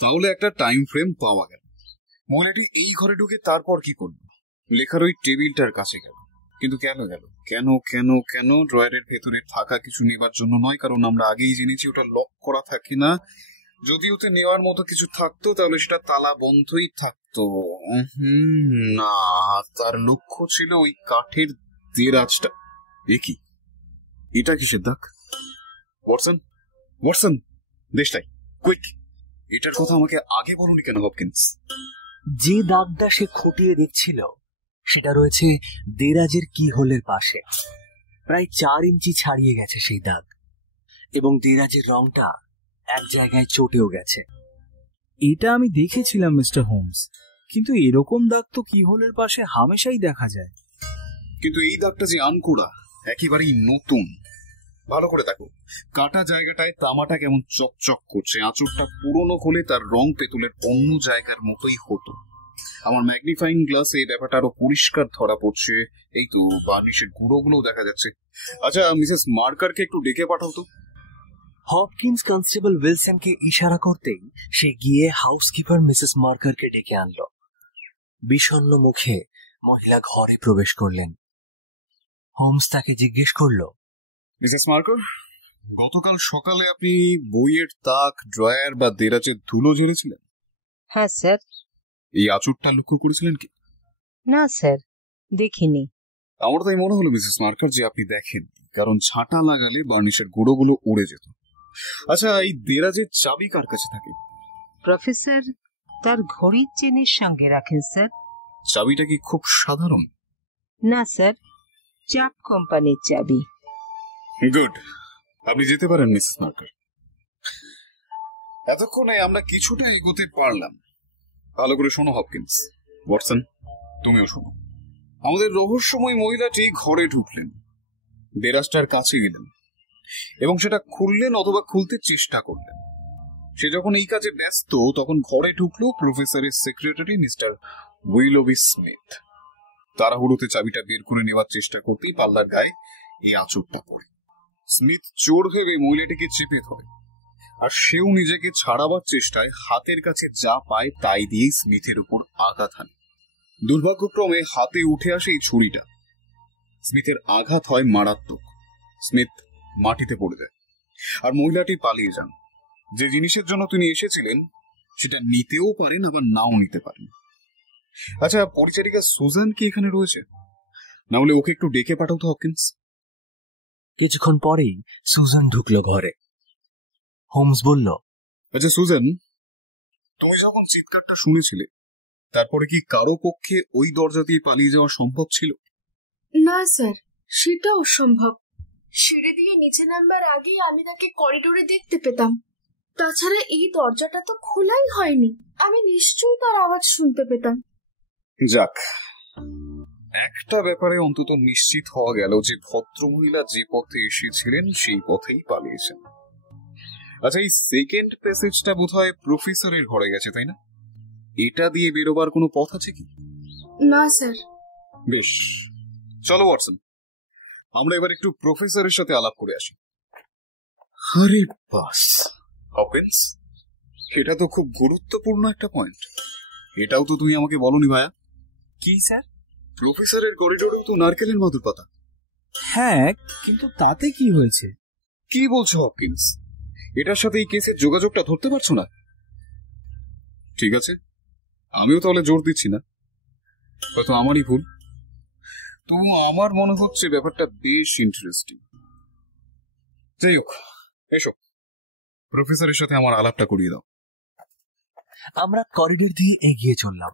তাহলে একটা time frame পাওয়া গেল। মহিলাটি এই ঘরে ঢুকে তারপর কি করলো? লেখার ওই টেবিলটার কাছে গেল। কিন্তু কেন গেল? কেন কেন কেন? ড্রয়ারের ভেতরে থাকা কিছু নেবার জন্য নয়, কারণ আমরা আগেই জেনেছি ওটা লক করা থাকে না। যদি ওতে নেওয়ার মতো কিছু থাকতো তাহলে সেটা তালা বন্ধই থাকতো। না, তার লক্ষ্য ছিল ওই কাঠের দেরাজটা। কি এটা কিসের দাগ? ওয়াটসন, ওয়াটসন, দেশটাই কুইক, এটার কথা আমাকে আগে বলুনি কেন হপকিন্স? যে দাগটা সে খুঁটিয়ে দেখছিল সেটা রয়েছে দেরাজের কি হোলের পাশে। প্রায় 4 ইঞ্চি ছাড়িয়ে গেছে সেই দাগ, এবং দেরাজের রংটা এক জায়গায় চটেও গেছে। এটা আমি দেখেছিলাম মিস্টার হোমস, কিন্তু এরকম দাগ তো কি হোলের পাশে হামেশাই দেখা যায়। কিন্তু এই দাগটা যে আনকোড়া, একেবারেই নতুন। ভালো করে দেখো, কাটা জায়গাটায় তামাটা কেমন চকচক করছে। আঁচড়টা পুরনো হলে তার রং তেঁতুলের অন্য জায়গার মতোই হতো। আমার ম্যাগনিফাইং গ্লাসে এই ব্যাপারটা আরো পরিষ্কার ধরা পড়ছে। এই তো বার্নিশের গুঁড়োগুলো দেখা যাচ্ছে। আচ্ছা, মিসেস মার্কারকে একটু ডেকে পাঠাও তো। হপকিন্স কনস্টেবল উইলসনকে ইশারা করতেই সে গিয়ে হাউসকিপার মিসেস মার্কারকে ডেকে আনলো। বিষণ্ণ মুখে মহিলা ঘরে প্রবেশ করলেন। হোমস তাকে জিজ্ঞেস করলো, মিসেস মার্কার, গতকাল সকালে আপনি বইয়ের তাক, ড্রয়ার বা দেরাজের ধুলো ঝরেছিলেন? হ্যাঁ স্যার। এই আঁচড়টা লক্ষ্য করেছিলেন কি? না স্যার, দেখিনি। আমার তাই মনে হলো মিসেস মার্কার যে আপনি দেখেন, কারণ ছাঁটা লাগালে বার্নিশের গুঁড়োগুলো উড়ে যেত। আচ্ছা, এই দেরাজের চাবি কার কাছে থাকে? প্রফেসর তার ঘড়ির চেনের সঙ্গে রাখেন স্যার। চাবিটা কি খুব সাধারণ? না স্যার, চাপ কোম্পানির চাবি। গুড, আপনি যেতে পারেন মিসেস মার্কার। এতক্ষণে আমরা কিছুটা এগোতে পারলাম। ভালো করে শোনো হপকিন্স, ওয়াটসন তুমিও শোনো। আমাদের রহস্যময় মহিলাটি ঘরে ঢুকলেন, দেরাজটার কাছে গেলেন এবং সেটা খুললেন অথবা খুলতে চেষ্টা করলেন। সে যখন এই কাজে ব্যস্ত তখন ঘরে ঢুকলো প্রফেসরের সেক্রেটারি মিস্টার উইলবি স্মিথ। তাড়াহুড়োতে চাবিটা বের করে নেওয়ার চেষ্টা করতেই পাল্লার গায়ে এই আঁচড়টা পড়ে। স্মিথ চোর ভেবে মহিলাটিকে চেপে ধরে, আর সেও নিজেকে ছাড়াবার চেষ্টায় হাতের কাছে যা পায় তাই দিয়েই স্মিথের উপর আঘাত হানে। দুর্ভাগ্যক্রমে হাতে উঠে আসে এই ছুরিটা। স্মিথের আঘাত হয় মারাত্মক। স্মিথ মাটিতে পড়ে যায়, আর মহিলাটি পালিয়ে যান। যে জিনিসের জন্য তিনি এসেছিলেন সেটা নিতেও পারেন, আবার নাও নিতে পারেন। আচ্ছা, পরিচারিকা সুজান কি এখানে রয়েছে? না হলে ওকে একটু ডেকে পাঠাও তো হপকিন্স। কিছুক্ষণ পরেই সুজান ঢুকলো ঘরে। হোমস বলল, আচ্ছা সুজান, তুমি যখন চিৎকারটা শুনেছিলে তারপরে কি কারো পক্ষে ওই দরজা দিয়ে পালিয়ে যাওয়া সম্ভব ছিল? না স্যার, সেটা অসম্ভব। সিঁড়ি দিয়ে নিচে নামবার আগেই আমি তাকে করিডোরে দেখতে পেতাম। তাছাড়া এই দরজাটা তো খোলাই হয়নি, আমি নিশ্চয়ই তার আওয়াজ শুনতে পেতাম। যাক, একটা ব্যাপারে অন্তত নিশ্চিত হওয়া গেল যে ভদ্রমহিলা যে পথে এসেছিলেন সেই পথেই পালিয়েছেন। আচ্ছা, এই সেকেন্ড প্যাসেজটা বোধহয় প্রফেসরের ঘরে গেছে, তাই না? এটা দিয়ে বেরোবার কোনো পথ আছে কি? না স্যার। বেশ, চলো ওয়াটসন, আমরা এবার একটু প্রফেসরের সাথে আলাপ করে আসি। আরে বাস হপকিন্স, এটা তো খুব গুরুত্বপূর্ণ একটা পয়েন্ট। এটাও তো তুমি আমাকে বলনি ভাইয়া। কি স্যার? প্রফেসরের করিডোরেও তো নারকেলের মাদুর পাতা। হ্যাঁ, কিন্তু তাতে কি হয়েছে? কি বলছো হপকিন্স? এটার সাথে এই কেসের যোগাযোগটা ধরতে পারছো না? ঠিক আছে, আমিও তাহলে জোর দিচ্ছি না, হয়তো আমারই ভুল। তো আমার মনে হচ্ছে ব্যাপারটা বেশ ইন্টারেস্টিং। যাই হোক, এসো প্রফেসরের সাথে আমার আলাপটা করিয়ে দাও। আমরা করিডোর দিয়ে এগিয়ে চললাম।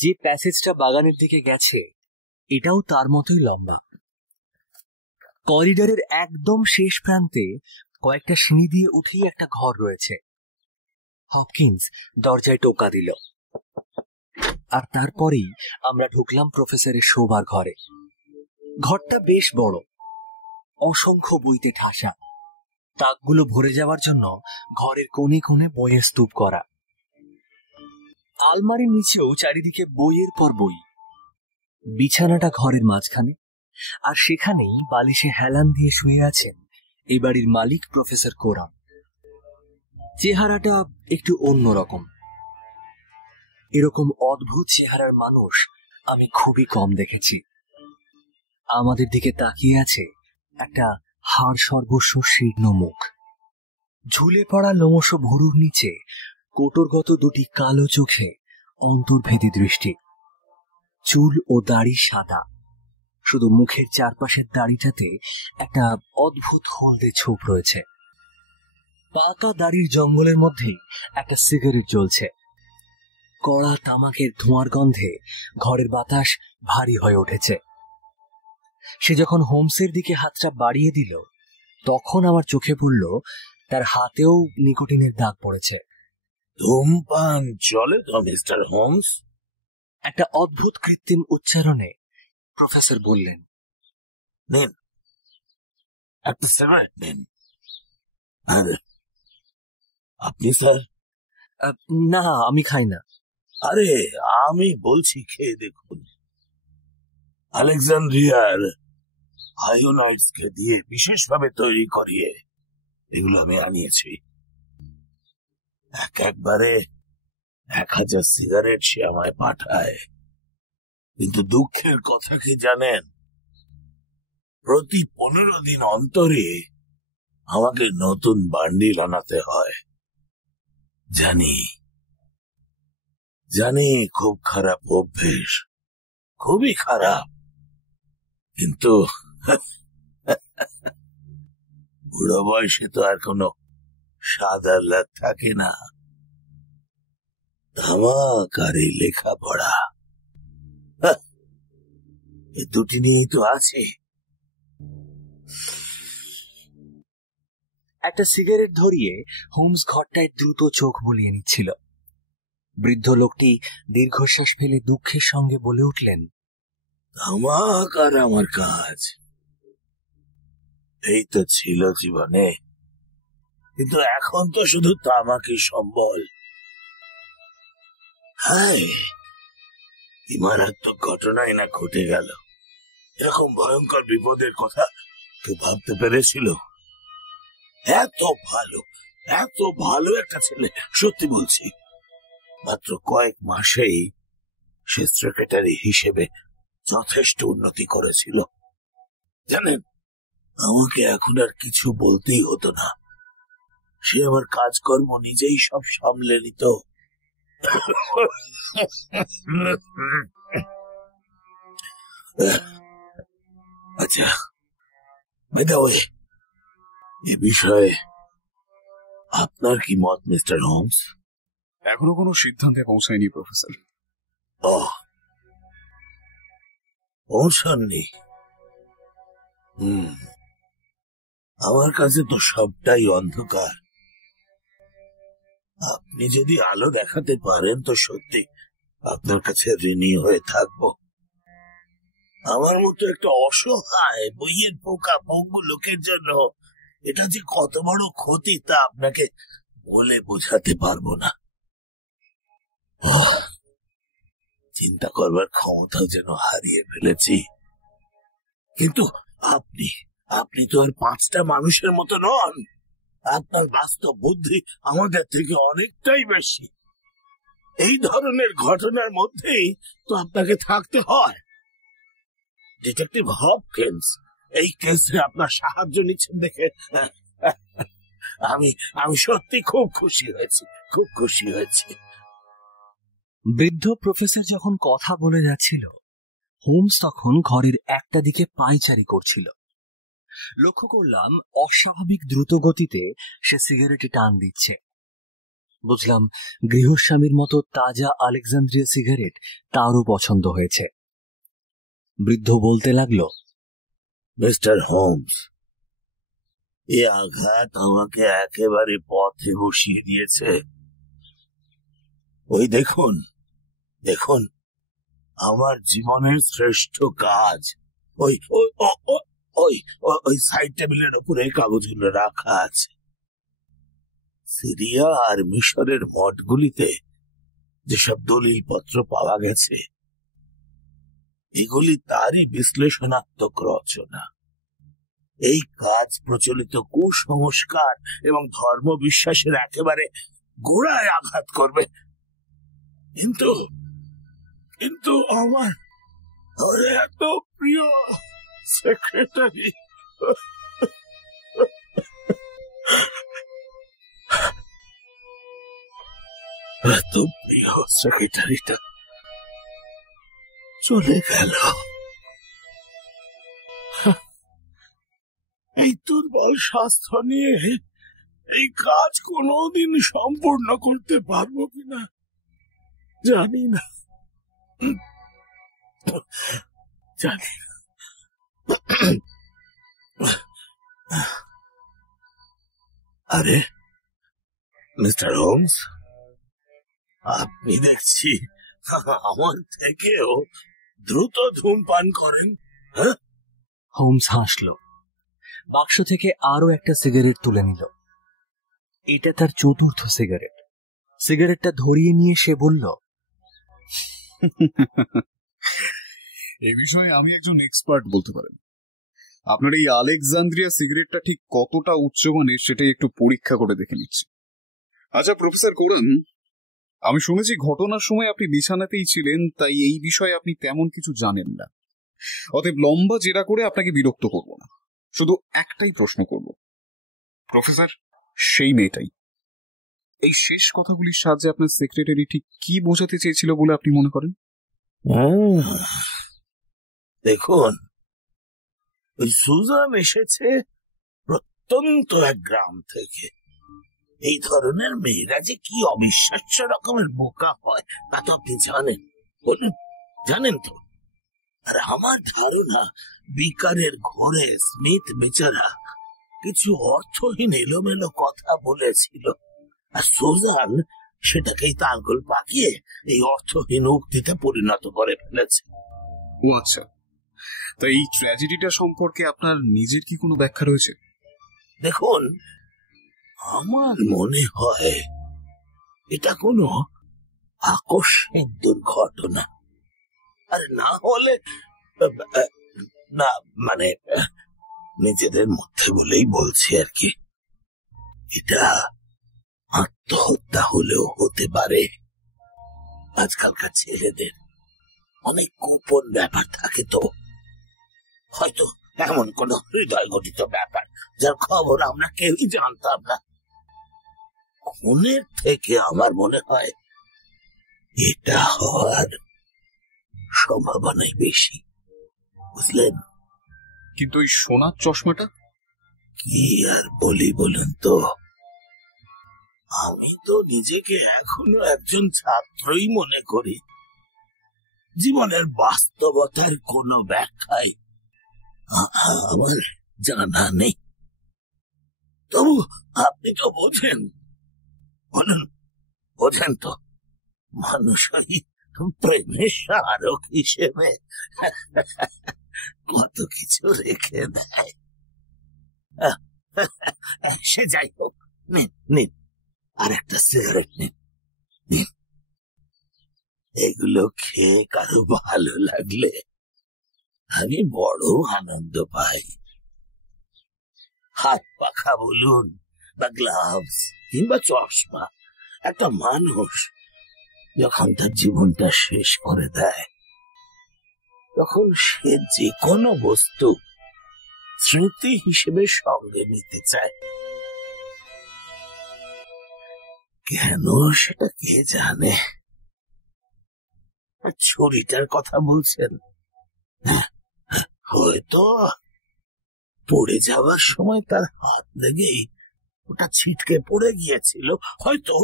যে প্যাসেজটা বাগানের দিকে গেছে এটাও তার মতোই লম্বা। করিডোরের একদম শেষ প্রান্তে কয়েকটা সিঁড়ি দিয়ে উঠেই একটা ঘর রয়েছে। হপকিন্স দরজায় টোকা দিল, আর তারপরেই আমরা ঢুকলাম প্রফেসরের শোবার ঘরে। ঘরটা বেশ বড়, অসংখ্য বইতে ঠাসা। তাকগুলো ভরে যাওয়ার জন্য ঘরের কোণে কোণে বইয়ের স্তূপ করা। আলমারির নিচেও চারিদিকে বইয়ের পর বই। বিছানাটা ঘরের মাঝখানে, আর সেখানেই বালিশে হেলান দিয়ে শুয়ে আছেন এই বাড়ির মালিক প্রফেসর কোরাম। চেহারাটা একটু অন্যরকম। এরকম অদ্ভুত চেহারার মানুষ আমি খুবই কম দেখেছি। আমাদের দিকে তাকিয়ে আছে একটা হাড় সর্বস্ব শীর্ণ মুখ, ঝুলে পড়া লোমশ ভুরুর নিচে কোটরগত দুটি কালো চোখে অন্তর্ভেদী দৃষ্টি। চুল ও দাড়ি সাদা, শুধু মুখের চারপাশের দাড়িটাতে একটা অদ্ভুত হলদে ছোপ রয়েছে। পাকা দাড়ির জঙ্গলের মধ্যেই একটা সিগারেট জ্বলছে। কড়া তামাকের ধোঁয়ার গন্ধে ঘরের বাতাস ভারী হয়ে উঠেছে। সে যখন হোমসের দিকে হাতটা বাড়িয়ে দিল, তখন আমার চোখে পড়ল তার হাতেও নিকোটিনের দাগ পড়েছে। ধূমপান চলে তো মিস্টার হোমস? একটা অদ্ভুত কৃত্রিম উচ্চারণে প্রফেসর বললেন, নিন, একটা সিগারেট নিন। আর আপনি স্যার? না, আমি খাই না। আরে আমি বলছি, খেয়ে দেখুন। আলেকজান্দ্রিয়ার আয়োনাইটস কে দিয়ে বিশেষভাবে তৈরি করিয়ে এগুলো আমি আনিয়েছি। একবারে 1000 সিগারেট সে আমায় পাঠায়। কিন্তু দুঃখের কথা কি জানেন, প্রতি 15 দিন অন্তরে আমাকে নতুন বান্ডিল আনাতে হয়। জানি খুব খারাপ অভ্যেস, খুবই খারাপ, কিন্তু বুড়ো বয়সে তো আর কোনো সাদা লাগ থাকে না। তামাক আর এই লেখাপড়া, এই দুটি নিয়েই তো আছে। একটা সিগারেট ধরিয়ে হোমস ঘরটায় দ্রুত চোখ বুলিয়ে নিচ্ছিল। বৃদ্ধ লোকটি দীর্ঘশ্বাস ফেলে দুঃখের সঙ্গে বলে উঠলেন, তামাক আর আমার কাজ, এই তো ছিল জীবনে, কিন্তু এখন তো শুধু তামাকই সম্বল। হায়, কি মারাত্মক ঘটনাই না ঘটে গেল। এরকম ভয়ঙ্কর বিপদের কথা কেউ ভাবতে পেরেছিল? এত ভালো একটা ছেলে, সত্যি বলছি, মাত্র কয়েক মাসেই সে সেক্রেটারি হিসেবে যথেষ্ট উন্নতি করেছিল। জানেন, আমাকে এখন আর কিছু বলতেই হতো না। সে আমার কাজকর্ম নিজেই সব সামলে নিত। আচ্ছা, বাই দ্য ওয়ে, এ বিষয়ে আপনার কি মত মিস্টার হোমস? এখনো কোনো সিদ্ধান্তে পৌঁছায়নি প্রফেসর। পৌঁছাননি? আমার কাছে তো সবটাই অন্ধকার। আপনি যদি আলো দেখাতে পারেন তো সত্যি আপনার কাছে ঋণী হয়ে থাকবো। আমার মতো একটা অসহায় বইয়ের পোকা পঙ্গু লোকের জন্য এটা যে কত বড় ক্ষতি তা আপনাকে বলে বোঝাতে পারবো না। চিন্তা করবার ক্ষমতা যেন হারিয়ে ফেলেছি। কিন্তু আপনি তো আর 5টা মানুষের মতো নন। আপনার বাস্তব বুদ্ধি আমাদের থেকে অনেকটাই বেশি। এই ধরনের ঘটনার মধ্যেই তো আপনাকে থাকতে হয়। ডিটেকটিভ হপকিন্স এই কেসে আপনার সাহায্য নিচ্ছেন দেখে আমি সত্যি খুব খুশি হয়েছি। বৃদ্ধ প্রফেসর যখন কথা বলে যাচ্ছিল, হোমস তখন ঘরের একটা দিকে পায়চারি করছিল। লক্ষ্য করলাম অস্বাভাবিক দ্রুত গতিতে সে সিগারেটে টান দিচ্ছে। বুঝলাম গৃহস্বামীর মতো তাজা আলেকজান্দ্রিয়া সিগারেট তারও পছন্দ হয়েছে। বৃদ্ধ বলতে লাগলো, মিস্টার হোমস, এ আঘাত আমাকে একেবারে পথে বসিয়ে দিয়েছে। ওই দেখুন আমার জীবনের শ্রেষ্ঠ কাজ ওই সাইড টেবিলের উপরে কাগজগুলো রাখা আছে। সিরিয়া আর মিশরের মঠগুলিতে যেসব দলিল পত্র পাওয়া গেছে, এগুলি তারই বিশ্লেষণাত্মক রচনা। এই কাজ প্রচলিত কুসংস্কার এবং ধর্ম বিশ্বাসের একেবারে গোড়ায় আঘাত করবে। কিন্তু কিন্তু আমার এত প্রিয় সেক্রেটারি, এত প্রিয় সেক্রেটারিটা চলে গেল। এই দুর্বল স্বাস্থ্য নিয়ে এই কাজ কোনোদিন সম্পূর্ণ করতে পারবো কিনা জানি না, জানি না। আরে মিস্টার হোমস, আপনি দেখছি আমার থেকেও দ্রুত ধূমপান করেন। হ্যাঁ, হোমস হাসল, বাক্স থেকে আরো একটা সিগারেট তুলে নিল। এটা তার চতুর্থ সিগারেট। সিগারেটটা ধরিয়ে নিয়ে সে বলল, এই বিষয়ে আমি একজন এক্সপার্ট বলতে পারেন। আপনার এই আলেকজান্দ্রিয়া সিগারেটটা ঠিক কতটা উচ্চমানের সেটাই একটু পরীক্ষা করে দেখে নিচ্ছি। আচ্ছা প্রফেসর কোরান, আমি শুনেছি ঘটনার সময় আপনি বিছানাতেই ছিলেন, তাই এই বিষয়ে আপনি তেমন কিছু জানেন না। অতএব লম্বা জেরা করে আপনাকে বিরক্ত করব না, শুধু একটাই প্রশ্ন করব। প্রফেসর, সেই মেয়েটাই এই শেষ কথাগুলির সাহায্যে আপনার সেক্রেটারি ঠিক কি বোঝাতে চেয়েছিল বলে আপনি মনে করেন? দেখুন, সুজান এসেছে প্রত্যন্ত এক গ্রাম থেকে। এই ধরনের মেয়েরা যে কি অবিশ্বাস্য রকমের বোকা হয় তা তো আপনি জানেন, বলুন, জানেন তো? আর আমার ধারণা বিকারের ঘরে স্মিথ বেচারা কিছু অর্থহীন এলোমেলো কথা বলেছিল, আর সুজান সেটাকেই তাঙ্গুল পাকিয়ে এই অর্থহীন উক্তিতে পরিণত করে ফেলেছে। ও আচ্ছা, তা এই ট্র্যাজেডিটা সম্পর্কে আপনার নিজের কি কোনো ব্যাখ্যা রয়েছে? দেখুন, আমার মনে হয় এটা কোনো আকস্মিক দুর্ঘটনা, আর না হলে না, মানে নিজেদের মধ্যে বলেই বলছি আর কি, এটা আত্মহত্যা হলেও হতে পারে। আজকালকার ছেলেদের অনেক গোপন ব্যাপার থাকে, তো হয়তো এমন কোন হৃদয় গঠিত ব্যাপার যার খবর আমরা কেউই জানতাম না। খুনের থেকে আমার মনে হয় এটা হওয়ার সম্ভাবনাই বেশি, বুঝলেন? কিন্তু ওই সোনার চশমাটা? কি আর বলি বলুন তো, আমি তো নিজেকে এখনো একজন ছাত্রই মনে করি। জীবনের বাস্তবতার কোনো ব্যাখ্যাই আমার জানা নেই। তবু আপনি তো বোঝেন, বলুন, বোঝেন তো, মানুষই প্রেমের স্মারক হিসেবে কত কিছু রেখে দেয়। সে যাই হোক, নিন নিন, আর একটা সিগারেট নিন। এগুলো খেয়ে কারো ভালো লাগলে আমি বড় আনন্দ পাই। হাত পাখা বলুন বা গ্লাভস কিংবা চশমা, একটা মানুষ যখন তার জীবনটা শেষ করে দেয় তখন সে যে কোনো বস্তু স্মৃতি হিসেবে সঙ্গে নিতে চায়। কেন সেটা কে জানে। ছুরিটার কথা বলছেন, হয়তো পড়ে যাওয়ার সময় তার হাত লেগেই ওটা ছিটকে পড়ে গিয়েছিল। হয়তো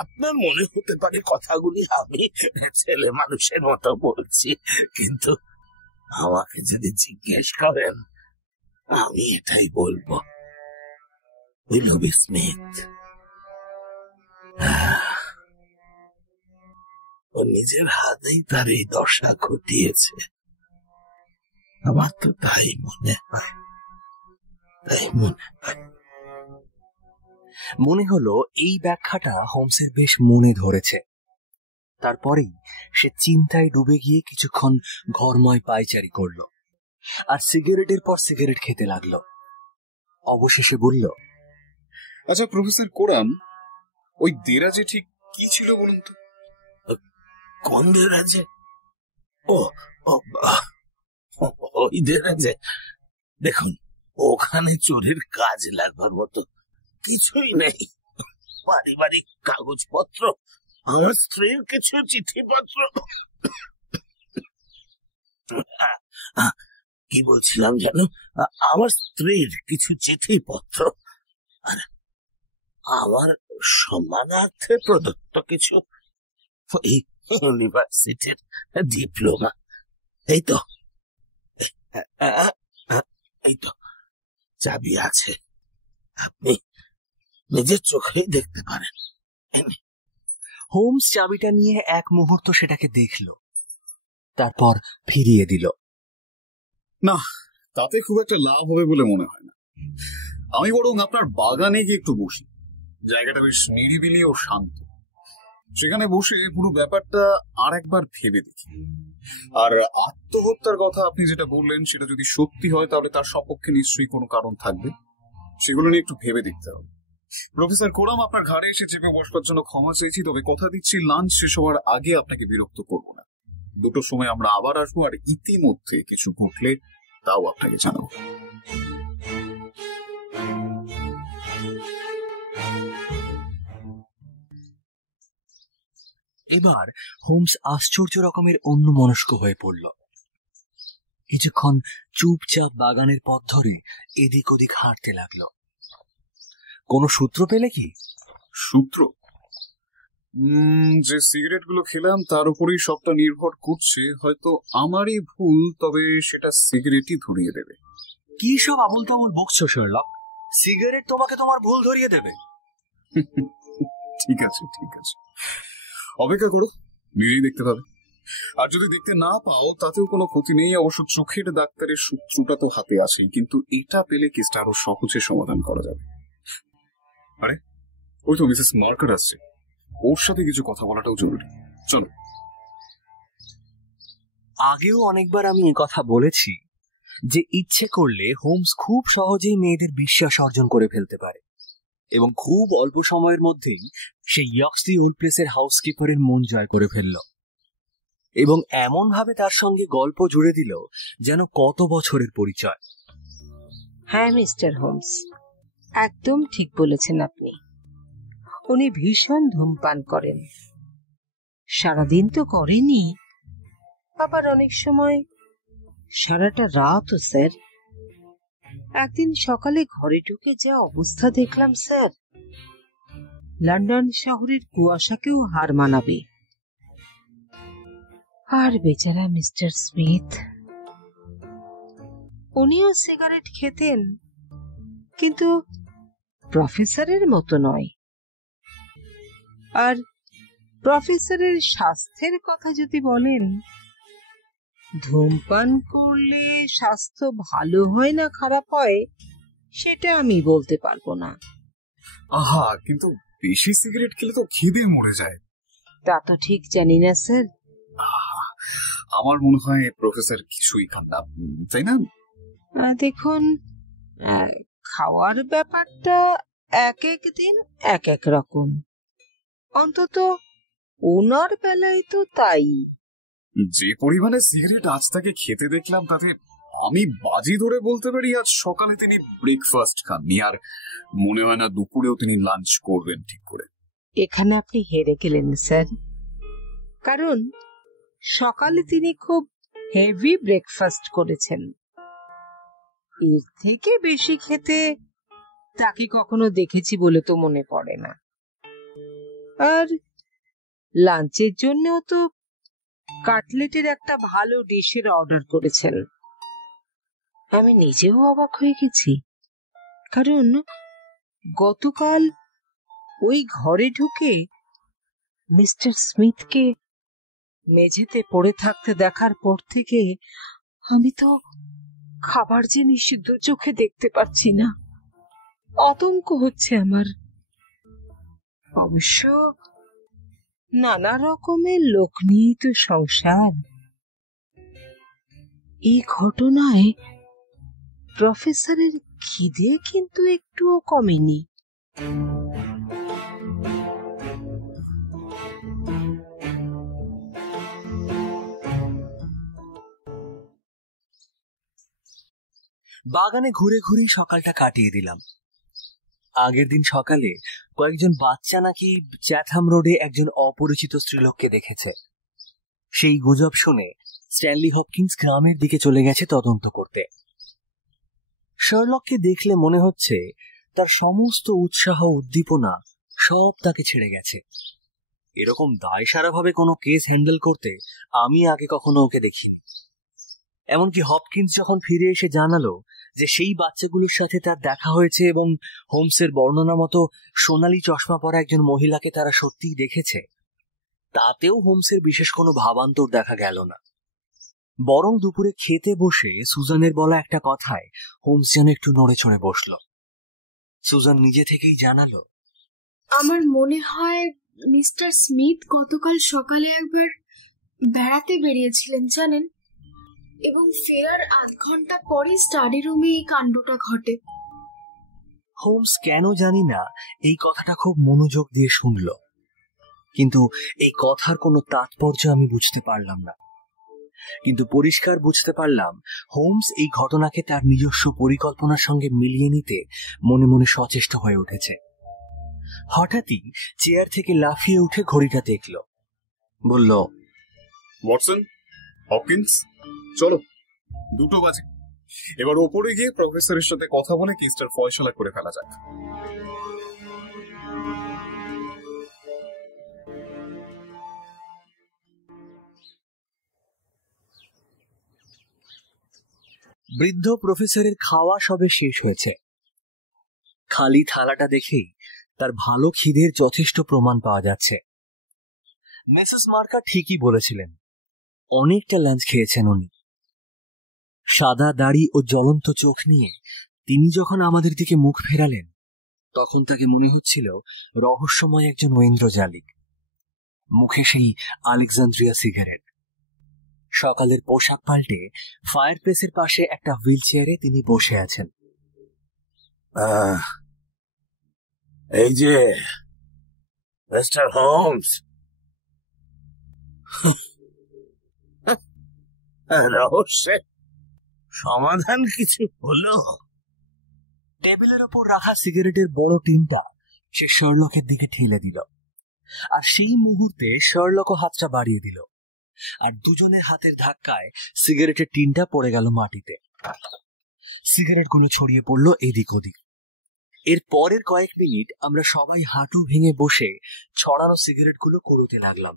আপনার মনে হতে পারে কথাগুলি আমি ছেলে মানুষের মতো বলছি, কিন্তু আমাকে যদি জিজ্ঞেস করেন আমি এটাই বলবো, উইলবি স্মিথ ও নিজের হাতেই তার এই দশা ঘটিয়েছে। আমার তো তাই মনে হয়, তাই মনে হয়। মনে হলো এই ব্যাখ্যাটা হোমসের বেশ মনে ধরেছে। তারপরেই সে চিন্তায় ডুবে গিয়ে কিছুক্ষণ ঘরময় পায়চারি করলো আর সিগারেটের পর সিগারেট খেতে লাগলো। অবশেষে বলল, আচ্ছা প্রফেসর কোরাম, ওই দেরাজে ঠিক কি ছিল বলুন তো? কোন দেরাজে? ও ওই দেরাজে দেখুন, ওখানে চোরের কাজ লাগবার মতো কিছুই নেই। পারিবারিক কাগজপত্র, আমার স্ত্রীর কিছু চিঠিপত্র। কি বলছিলাম জানো? আমার স্ত্রীর কিছু চিঠিপত্র আর আমার সম্মানার্থে প্রদত্ত কিছু ইউনিভার্সিটির ডিপ্লোমা। এই তো চাবি আছে, আপনি নিজের চোখেই দেখতে পারেন। হোমস চাবিটা নিয়ে এক মুহূর্ত সেটাকে দেখল, তারপর ফিরিয়ে দিল। না, তাতে খুব একটা লাভ হবে বলে মনে হয় না। আমি বরং আপনার বাগানে গিয়ে একটু বসি। জায়গাটা বেশ নিরিবিলি ও শান্ত। সেখানে বসে পুরো ব্যাপারটা আর একবার ভেবে দেখি। আর আত্মহত্যার কথা আপনি যেটা বললেন, সেটা যদি সত্যি হয় তাহলে তার সপক্ষে নিশ্চয়ই কোনো কারণ থাকবে। সেগুলো নিয়ে একটু ভেবে দেখতে হবে। প্রফেসর কোরাম, আপনার ঘাড়ে এসে চেপে বসবার জন্য ক্ষমা চাইছি, তবে কথা দিচ্ছি লাঞ্চ শেষ হওয়ার আগে আপনাকে বিরক্ত করব না। 2টোর সময় আমরা আবার আসবো, আর ইতিমধ্যে কিছু ঘটলে তাও আপনাকে জানাবো। এবার হোমস আশ্চর্য রকমের অন্যমনস্ক হয়ে পড়ল। কিছুক্ষণ চুপচাপ বাগানের পথ ধরে এদিক ওদিক হাঁটতে লাগলো। কোনো সূত্র পেলে কি? সূত্র? যে সিগারেট গুলো খেলাম তার উপরেই সবটা নির্ভর করছে। হয়তো আমারই ভুল, তবে সেটা সিগারেটই ধরিয়ে দেবে। কি সব আবুল তাবুল বকছো শার্লক? সিগারেট তোমাকে তোমার ভুল ধরিয়ে দেবে? ঠিক আছে, ঠিক আছে, অপেক্ষা করো, নিজেই দেখতে পাবে। আর যদি দেখতে না পাও তাতেও কোনো ক্ষতি নেই। অবশ্য চোখের ডাক্তারের সূত্রটা তো হাতে আছে, কিন্তু এটা পেলে কেসটা আরো সহজে সমাধান করা যাবে। আরে ওই তো মিসেস মার্কার আসছে, ওর সাথে কিছু কথা বলাটাও জরুরি। চলো। আগেও অনেকবার আমি এই কথা বলেছি যে ইচ্ছে করলে হোমস খুব সহজেই মেয়েদের বিশ্বাস অর্জন করে ফেলতে পারে, এবং খুব অল্প সময়ের মধ্যেই সে ইয়ক্সলি ওল্ড প্লেসের হাউসকিপারের মন জয় করে ফেলল, এবং এমন ভাবে তার সঙ্গে গল্প জুড়ে দিল যেন কত বছরের পরিচয়। হ্যাঁ মিস্টার হোমস, একদম ঠিক বলেছেন আপনি। উনি ভীষণ ধূমপান করেন। সারাদিন তো করেনি, আবার অনেক সময় সারাটা রাতও স্যার। একদিন সকালে ঘরে ঢুকে যা অবস্থা দেখলাম স্যার, লন্ডন শহরের কুয়াশাকেও হার মানাবে। আর বেচারা মিস্টার স্মিথ, উনিও সিগারেট খেতেন, কিন্তু প্রফেসরের মতো নয়। আর প্রফেসরের স্বাস্থ্যের কথা যদি বলেন, ধূমপান করলে স্বাস্থ্য ভালো হয় না খারাপ হয় সেটা আমি বলতে পারবো না। আহা, কিন্তু বেশি সিগারেট খেলে তো খিদে মরে যায়। তা তো ঠিক জানি না স্যার। আমার মনে হয় প্রফেসর কিছুই খান না, তাই না? দেখুন, খাওয়ার ব্যাপারটা এক এক দিন এক এক রকম। অন্তত ওনার বেলায় তো তাই। যে পরিমাণে সিগারেট আজ তাকে খেতে দেখলাম, তাতে আমি বাজি ধরে বলতে পারি আজ সকালে তিনি ব্রেকফাস্ট খাননি, আর মনে হয় না দুপুরেও তিনি লাঞ্চ করবেন ঠিক করে। এখানে আপনি হেরে গেলেন স্যার, কারণ সকালে তিনি খুব হেভি ব্রেকফাস্ট করেছেন। এর থেকে বেশি খেতে তাকে কখনো দেখেছি বলে তো মনে পড়ে না। আর লাঞ্চের জন্যও তো কাটলেটের একটা ভালো ডিশের অর্ডার করেছেন। আমি নিজেও অবাক হয়ে গেছি, কারণ গতকাল ওই ঘরে ঢুকে মিস্টার স্মিথকে মেঝেতে পড়ে থাকতে দেখার পর থেকে আমি তো খাবার জিনিস দু চোখে দেখতে পাচ্ছি না। আতঙ্ক হচ্ছে আমার। অবশ্য নানা রকমের লোক নিয়েই তো সংসার। এই ঘটনায় প্রফেসরের খিদে কিন্তু একটুও কমেনি। বাগানে ঘুরে ঘুরে সকালটা কাটিয়ে দিলাম। আগের দিন সকালে কয়েকজন বাচ্চা নাকি চ্যাথাম রোডে একজন অপরিচিত স্ত্রীলোককে দেখেছে। সেই গুজব শুনে স্ট্যানলি হপকিন্স গ্রামের দিকে চলে গেছে তদন্ত করতে। শার্লককে দেখলে মনে হচ্ছে তার সমস্ত উৎসাহ উদ্দীপনা সব তাকে ছেড়ে গেছে। এরকম দায়সারাভাবে কোনো কেস হ্যান্ডেল করতে আমি আগে কখনো ওকে দেখিনি। এমনকি হপকিন্স যখন ফিরে এসে জানালো যে সেই বাচ্চাগুলোর সাথে তার দেখা হয়েছে এবং হোমসের বর্ণনা মতো সোনালী চশমা পরা একজন মহিলাকে তারা সত্যিই দেখেছে, তাতেও হোমসের বিশেষ কোনো ভাবান্তর দেখা গেল না। বরং দুপুরে খেতে বসে সুজানের বলা একটা কথায় হোমস যেন একটু নড়ে চড়ে বসল। সুজান নিজে থেকেই জানালো, আমার মনে হয় মিস্টার স্মিথ গতকাল সকালে একবার বেড়াতে বেরিয়েছিলেন জানেন, এবং ফেরার আধ ঘন্টা পরে স্টাডি রুমে এই কাণ্ডটা ঘটে। হোমস কেন জানি না এই কথাটা খুব মনোযোগ দিয়ে শুনল, কিন্তু এই কথার কোনো তাৎপর্য আমি বুঝতে পারলাম না। কিন্তু পরিষ্কার বুঝতে পারলাম হোমস এই ঘটনাকে তার নিজস্ব পরিকল্পনার সঙ্গে মিলিয়ে নিতে মনে মনে সচেষ্ট হয়ে উঠেছে। হঠাৎই চেয়ার থেকে লাফিয়ে উঠে ঘড়িটা দেখল, বলল, ওয়াটসন, হপকিন্স, চলো, 2 বাজে। এবার ওপরে গিয়ে প্রফেসরের সাথে কথা বলে কেসটার ফয়সালা করে ফেলা যাক। বৃদ্ধ প্রফেসরের খাওয়া সবে শেষ হয়েছে। খালি থালাটা দেখেই তার ভালো খিদের যথেষ্ট প্রমাণ পাওয়া যাচ্ছে। মিসেস মার্কার ঠিকই বলেছিলেন, অনেকটা লাঞ্চ খেয়েছেন উনি। সাদা দাড়ি ও জ্বলন্ত চোখ নিয়ে তিনি যখন আমাদের দিকে মুখ ফেরালেন, তখন তাকে মনে হচ্ছিল রহস্যময় একজন ঐন্দ্রজালিক। মুখে সেই আলেকজান্দ্রিয়া সিগারেট। সকালের পোশাক পাল্টে ফায়ার প্লেসের পাশে একটা হুইল চেয়ারে তিনি বসে আছেন। এই যে মিস্টার হোমস, রহস্যের সমাধান কিছু হলো? টেবিলের ওপর রাখা সিগারেটের বড় টিনটা সে শার্লকের দিকে ঠেলে দিল, আর সেই মুহূর্তে শার্লকও হাতটা বাড়িয়ে দিল, আর দুজনের হাতের ধাক্কায় সিগারেটের টিনটা পড়ে গেল মাটিতে। সিগারেটগুলো ছড়িয়ে পড়ল এদিক ওদিক। এর পরের কয়েক মিনিট আমরা সবাই হাঁটু ভেঙে বসে ছড়ানো সিগারেটগুলো কুড়োতে লাগলাম।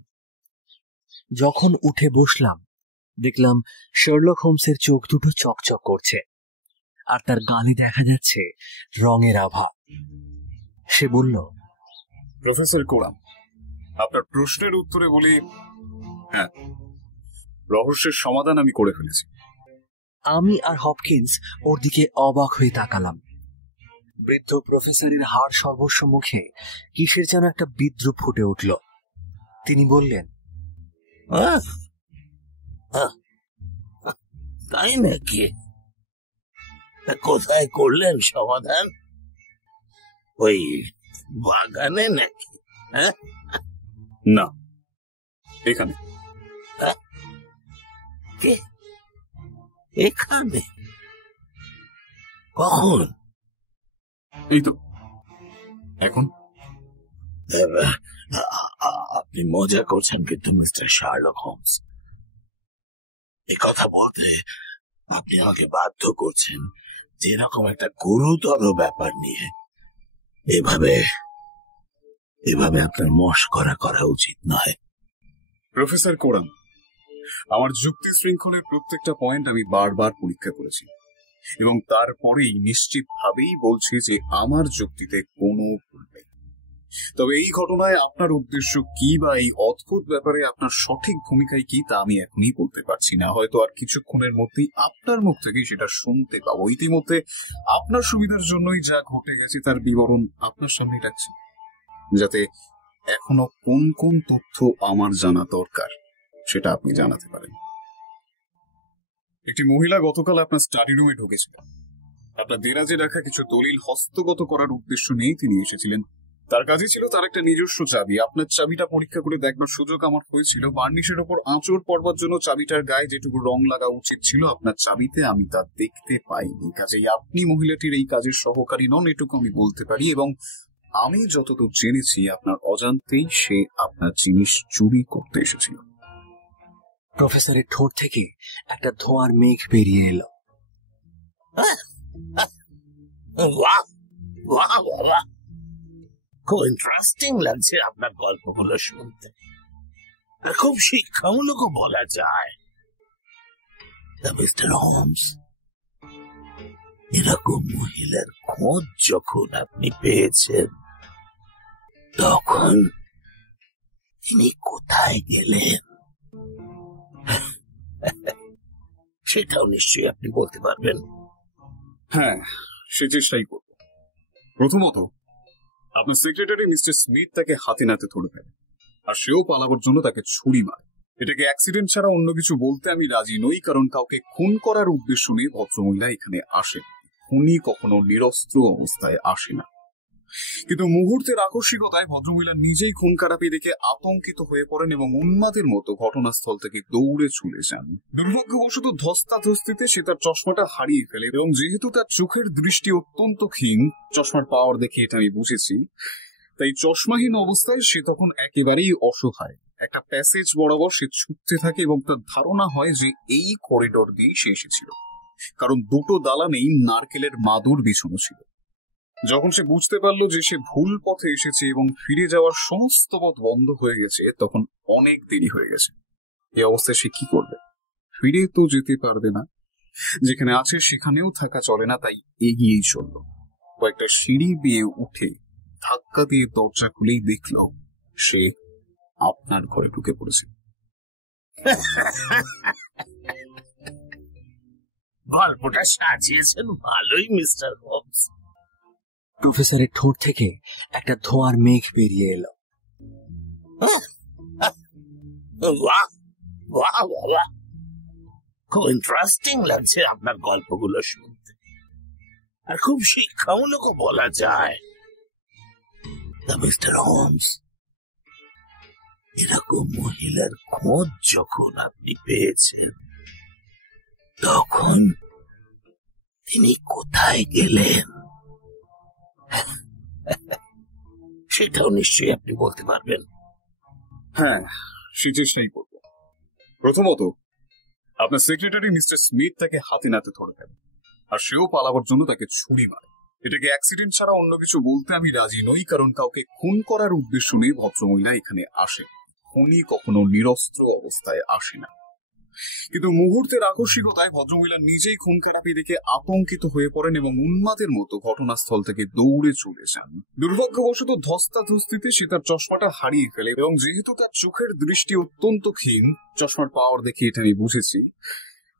যখন উঠে বসলাম, দেখলাম শার্লক হোমসের চোখ দুটো চকচক করছে, আর তার গালে দেখা যাচ্ছে রঙের আভা। সে বলল, প্রফেসর কোরাম, আপনার প্রশ্নের উত্তরে বলি, হ্যাঁ, রহস্যের সমাধান আমি করে ফেলেছি। আমি আর হপকিন্স ওর দিকে অবাক হয়ে তাকালাম। বৃদ্ধ প্রফেসরের হাড় সর্বস্ব মুখে কিসের যেন একটা বিদ্রুপ ফুটে উঠল। তিনি বললেন, তাই নাকি? কোথায় করলেন সমাধান? ওই বাগানে নাকি? না, এখানে। এখানে? কখন? এই তো এখন। আপনি মজা করছেন কিন্তু মিস্টার শার্লক হোমস। এই কথা বলতে আপনি আমাকে বাধ্য করছেন যে এরকম একটা গুরুতর ব্যাপার নিয়ে এভাবে আপনার মশকরা করা উচিত নয়। প্রফেসর কোরাম, আমার যুক্তি শৃঙ্খলের প্রত্যেকটা পয়েন্ট আমি বারবার পরীক্ষা করেছি, এবং তারপরেই নিশ্চিতভাবেই বলছি যে আমার যুক্তিতে কোনো ভুল নেই। তবে এই ঘটনায় আপনার উদ্দেশ্য কি বা এই অদ্ভুত ব্যাপারে আপনার সঠিক ভূমিকায় কি তা আমি এখনই বলতে পারছি না। হয়তো আর কিছুক্ষণের মধ্যেই আপনার মুখ থেকে সেটা শুনতে পাবো। ইতিমধ্যে আপনার সুবিধার জন্যই যা ঘটে গেছে তার বিবরণ আপনার সামনে রাখছি, যাতে এখনো কোন কোন তথ্য আমার জানা দরকার সেটা আপনি জানাতে পারেন। একটি মহিলা গতকাল আপনার স্টাডি রুমে ঢুকেছিল আপনার দেরাজে রাখা কিছু দলিল হস্তগত করার উদ্দেশ্য নিয়েই তিনি এসেছিলেন। তার কাজই ছিল তার একটা নিজস্ব চাবি। আপনার চাবিটা পরীক্ষা করে দেখবার সুযোগ আমার হয়েছিল। বার্নিশের ওপর আঁচড় পড়বার জন্য চাবিটার গায়ে যেটুকু রং লাগা উচিত ছিল আপনার চাবিতে, আমি তা দেখতে পাইনি। কাজেই আপনি মহিলাটির এই কাজের সহকারী নন, এটুকু আমি বলতে পারি। এবং আমি যতদূর জেনেছি আপনার অজান্তেই সে আপনার জিনিস চুরি করতে এসেছিল। প্রফেসরের ঠোঁট থেকে একটা ধোঁয়ার মেঘ বেরিয়ে এলো। খুব ইন্টারেস্টিং লাগছে আপনার গল্পগুলো শুনতে, আর খুব শিক্ষামূলকও বলা যায়। মিস্টার হোমস, এরকম মহিলার খোঁজ যখন আপনি পেয়েছেন, তখন তিনি কোথায় গেলেন সেটাও নিশ্চয়ই আপনি বলতে পারবেন। হ্যাঁ, সে চেষ্টাই করব। প্রথমত, আপনার সেক্রেটারি মিস্টার স্মিথ তাকে হাতে নাতে ধরে ফেলে, আর সেও পালাবার জন্য তাকে ছুরি মারে। এটাকে অ্যাক্সিডেন্ট ছাড়া অন্য কিছু বলতে আমি রাজি নই, কারণ কাউকে খুন করার উদ্দেশ্য নিয়ে ভদ্রমহিলা এখানে আসেন। খুনি কখনো নিরস্ত্র অবস্থায় আসে না। কিন্তু মুহূর্তের আকস্মিকতায় ভদ্রমহিলা নিজেই খুন খারাপি দেখে আতঙ্কিত হয়ে পড়েন এবং উন্মাদের মতো ঘটনাস্থল থেকে দৌড়ে চলে যান। দুর্ভাগ্যবশত ধস্তাধস্তিতে সে তার চশমাটা হারিয়ে ফেলে, এবং যেহেতু তার চোখের দৃষ্টি অত্যন্ত ক্ষীণ, চশমার পাওয়ার দেখে এটা আমি বুঝেছি, তাই চশমাহীন অবস্থায় সে তখন একেবারেই অসহায়। একটা প্যাসেজ বরাবর সে ছুটতে থাকে এবং তার ধারণা হয় যে এই করিডোর দিয়ে সে এসেছিল, কারণ দুটো দালানেই নারকেলের মাদুর বিছানো ছিল। যখন সে বুঝতে পারলো যে সে ভুল পথে এসেছে এবং ফিরে যাওয়ার সমস্ত পথ বন্ধ হয়ে গেছে, তখন অনেক দেরি হয়ে গেছে। এই অবস্থায় সে কি করবে? ফিরে তো যেতে পারবে না, যেখানে আছে সেখানেও থাকা চলে না, তাই এগিয়েই চলল। কয়েকটা সিঁড়ি বেয়ে উঠে ধাক্কা দিয়ে দরজা খুলেই দেখল সে আপনার ঘরে ঢুকে পড়েছে। গল্পটা সাজিয়েছেন ভালোই মিস্টার হোমস। প্রফেসরের ঠোঁট থেকে একটা ধোঁয়ার মেঘ বেরিয়ে এলো। খুব ইন্টারেস্টিং লাগছে আপনার গল্পগুলো শুনতে, আর খুব শিক্ষামূলকও বলা যায়। মিস্টার হোমস, এরকম মহিলার খোঁজ যখন আপনি পেয়েছেন, তখন তিনি কোথায় গেলেন সেটাও নিশ্চয়ই আপনি বলতে পারবেন। হ্যাঁ, সে চেষ্টাই করব। প্রথমত, আপনার সেক্রেটারি মিস্টার স্মিথ তাকে হাতে নাতে ধরে ফেলে, আর সেও পালাবার জন্য তাকে ছুরি মারে। এটাকে অ্যাক্সিডেন্ট ছাড়া অন্য কিছু বলতে আমি রাজি নই, কারণ কাউকে খুন করার উদ্দেশ্য নিয়ে ভদ্রমহিলা এখানে আসে। খুনি কখনো নিরস্ত্র অবস্থায় আসে না। কিন্তু মুহূর্তের আকস্মিকতায় ভদ্রমহিলা নিজেই খুন খারাপি দেখে আতঙ্কিত হয়ে পড়েন এবং উন্মাদের মতো ঘটনাস্থল থেকে দৌড়ে চলে যান। দুর্ভাগ্যবশত ধস্তাধস্তিতে সে তার চশমাটা হারিয়ে ফেলে, এবং যেহেতু তার চোখের দৃষ্টি অত্যন্ত ক্ষীণ, চশমার পাওয়ার দেখে এটা আমি বুঝেছি,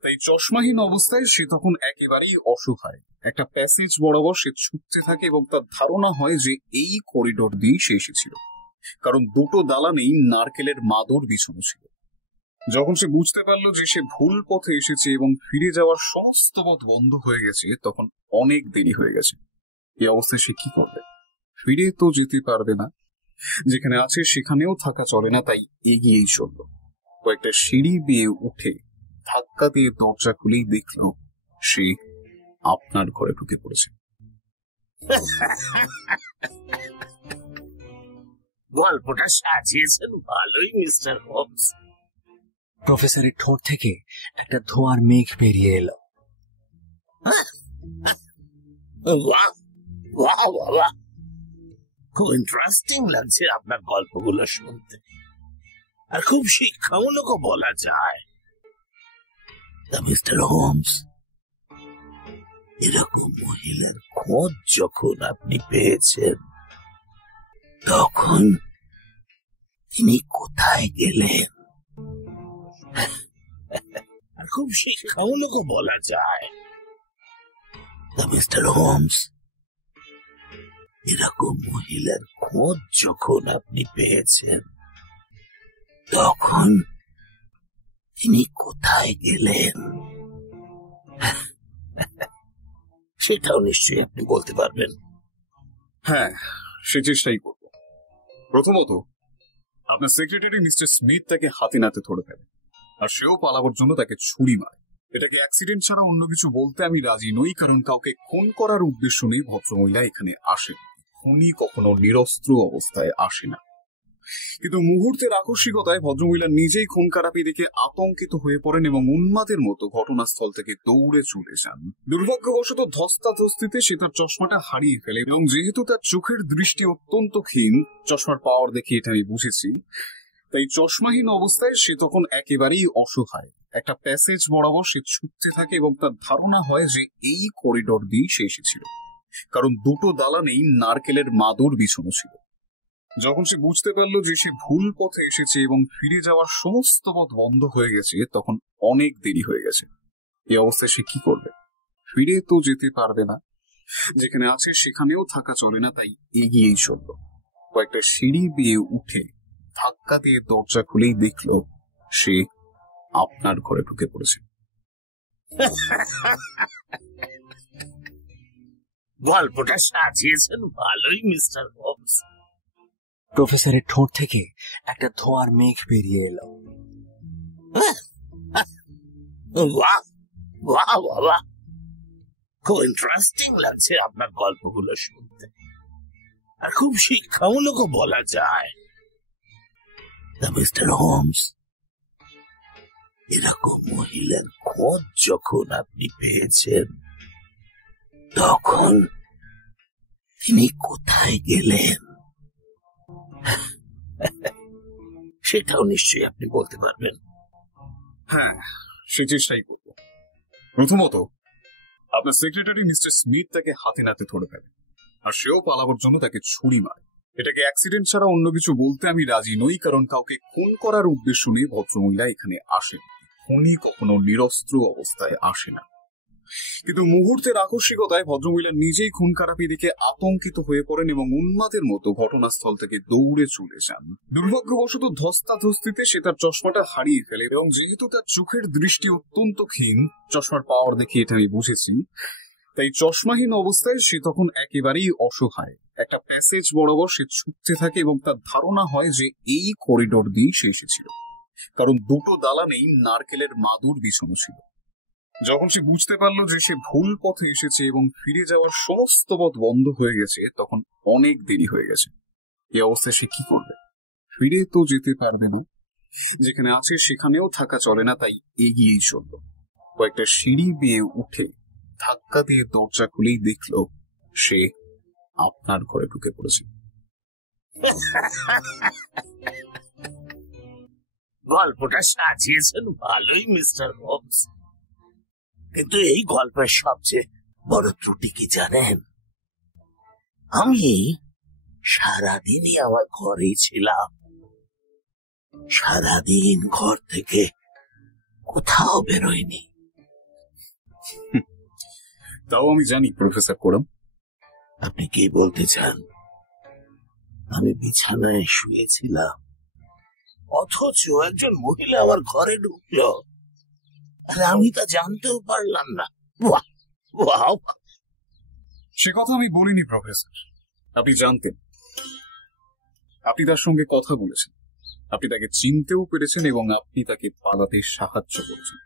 তাই চশমাহীন অবস্থায় সে তখন একেবারেই অসহায়। একটা প্যাসেজ বরাবর সে ছুটতে থাকে এবং তার ধারণা হয় যে এই করিডোর দিয়ে সে এসেছিল, কারণ দুটো দালানেই নারকেলের মাদুর বিছানো ছিল। যখন সে বুঝতে পারলো যে সে ভুল পথে এসেছে এবং ফিরে যাওয়ার সমস্ত পথ বন্ধ হয়ে গেছে, তখন অনেক দেরি হয়ে গেছে। এই অবস্থায় সে কি করবে? ফিরে তো যেতে পারবে না, যেখানে আছে সেখানেও থাকা চলে না, তাই এগিয়েই চলল। কয়েকটা সিঁড়ি বেয়ে উঠে ধাক্কা দিয়ে দরজা খুলেই দেখল সে আপনার ঘরে ঢুকে পড়েছে। গল্পটা সাজিয়েছেন ভালোই মিস্টার হোমস। প্রফেসরের ঠোঁট থেকে একটা ধোঁয়ার মেঘ বেরিয়ে এলো। খুব ইন্টারেস্টিং লাগছে আপনার গল্পগুলো শুনতে, আর খুব শিক্ষামূলকও বলা যায়। মিস্টার হোমস, এরকম মহিলার খোঁজ যখন আপনি পেয়েছেন, তখন তিনি কোথায় গেলেন আর খুব শিক্ষামূলকও বলা যায়। মিস্টার হোমস, এরকম মহিলার খোঁজ যখন আপনি পেয়েছেন, তখন তিনি কোথায় গেলেন সেটাও নিশ্চয়ই আপনি বলতে পারবেন। হ্যাঁ, সে চেষ্টাই করব। প্রথমত, আপনার সেক্রেটারি মিস্টার স্মিথ তাকে হাতে নাতে ধরে ফেলে, আর সেও পালাবার জন্য তাকে ছুরি মারে। এটাকে অ্যাক্সিডেন্ট ছাড়া অন্য কিছু বলতে আমি রাজি নই, কারণ কাউকে খুন করার উদ্দেশ্য নেই ভদ্রমহিলা এখানে আসেন। খুনি কখনো নিরস্ত্র অবস্থায় আসে না। কিন্তু মুহূর্তের আকস্মিকতায় ভদ্রমহিলা নিজেই খুন খারাপি দেখে আতঙ্কিত হয়ে পড়েন এবং উন্মাদের মতো ঘটনাস্থল থেকে দৌড়ে চলে যান। দুর্ভাগ্যবশত ধস্তাধস্তিতে সে তার চশমাটা হারিয়ে ফেলে, এবং যেহেতু তার চোখের দৃষ্টি অত্যন্ত ক্ষীণ, চশমার পাওয়ার দেখে এটা আমি বুঝেছি, তাই চশমাহীন অবস্থায় সে তখন একেবারেই অসহায়। একটা প্যাসেজ বরাবর সে ছুটতে থাকে এবং তার ধারণা হয় যে এই করিডোর দিয়ে সে এসেছিল, কারণ দুটো দালানেই নারকেলের মাদুর বিছানো ছিল। যখন সে বুঝতে পারল যে সে ভুল পথে এসেছে এবং ফিরে যাওয়ার সমস্ত পথ বন্ধ হয়ে গেছে, তখন অনেক দেরি হয়ে গেছে। এই অবস্থায় সে কি করবে? ফিরে তো যেতে পারবে না, যেখানে আছে সেখানেও থাকা চলে না, তাই এগিয়েই চলল। কয়েকটা সিঁড়ি বেয়ে উঠে ধাক্কা দিয়ে দরজা খুলেই দেখল সে আপনার ঘরে ঢুকে পড়েছে। গল্পটা সাজিয়েছেন ভালোই মিস্টার হোমস। প্রফেসরের ঠোঁট থেকে একটা ধোঁয়ার মেঘ বেরিয়ে এলো। বাহ বাহ বাহ, খুব ইন্টারেস্টিং লাগছে আপনার গল্পগুলো শুনতে, আর খুব শিক্ষামূলকও বলা যায়। মিস্টার হোমস, এরকম মহিলার খোঁজ যখন আপনি পেয়েছেন, তখন তিনি কোথায় গেলেন সেটাও নিশ্চয়ই আপনি বলতে পারবেন। হ্যাঁ, সে চেষ্টাই করব। প্রথমত, আপনার সেক্রেটারি মিস্টার স্মিথ তাকে হাতে নাতে ধরে ফেলে, আর সেও পালাবার জন্য তাকে ছুরি মারে। এটাকে অ্যাক্সিডেন্ট ছাড়া অন্য কিছু বলতে আমি রাজি নই, কারণ কাউকে খুন করার উদ্দেশ্য নিয়ে ভদ্রমহিলা এখানে আসেন। খুনি কখনো নিরস্ত্র অবস্থায় আসে না। কিন্তু মুহূর্তের আকস্মিকতায় ভদ্রমহিলা নিজেই খুন খারাপি দেখে আতঙ্কিত হয়ে পড়েন এবং উন্মাদের মতো ঘটনাস্থল থেকে দৌড়ে চলে যান। দুর্ভাগ্যবশত ধস্তাধস্তিতে সে তার চশমাটা হারিয়ে ফেলে, এবং যেহেতু তার চোখের দৃষ্টি অত্যন্ত ক্ষীণ, চশমার পাওয়ার দেখে এটা আমি বুঝেছি, তাই চশমাহীন অবস্থায় সে তখন একেবারেই অসহায়। একটা প্যাসেজ বরাবর সে ছুটতে থাকে এবং তার ধারণা হয় যে এই করিডোর দিয়ে সে এসেছিল, কারণ দুটো দালানেই নারকেলের মাদুর বিছানো ছিল। যখন সে বুঝতে পারল যে সে ভুল পথে এসেছে এবং ফিরে যাওয়ার সমস্ত পথ বন্ধ হয়ে গেছে, তখন অনেক দেরি হয়ে গেছে। এই অবস্থায় সে কি করবে? ফিরে তো যেতে পারবে না, যেখানে আছে সেখানেও থাকা চলে না, তাই এগিয়েই চলল। কয়েকটা সিঁড়ি বেয়ে উঠে ধাক্কা দিয়ে দরজা খুলেই দেখল সে আপনার ঘরে ঢুকে পড়েছে। গল্পটা সাজিয়েছেন ভালোই মিস্টার হোমস, কিন্তু এই গল্পের সবচেয়ে বড় ত্রুটি কি জানেন? আমি সারাদিনই আমার ঘরেই ছিলাম, সারাদিন ঘর থেকে কোথাও বেরোয়নি। তাও আমি জানি প্রফেসর কোরাম। আপনি কি বলতে চান? আমি বিছানায় শুয়েছিলাম, অথচ একজন মহিলা আমার ঘরে ঢুকলো, আর আমি তা জানতেও পারলাম না। বাহ বাহ, সে কথা আমি বলিনি প্রফেসর। আপনি জানতেন, আপনি তার সঙ্গে কথা বলেছেন, আপনি তাকে চিনতেও পেরেছেন এবং আপনি তাকে পালাতে সাহায্য করেছেন।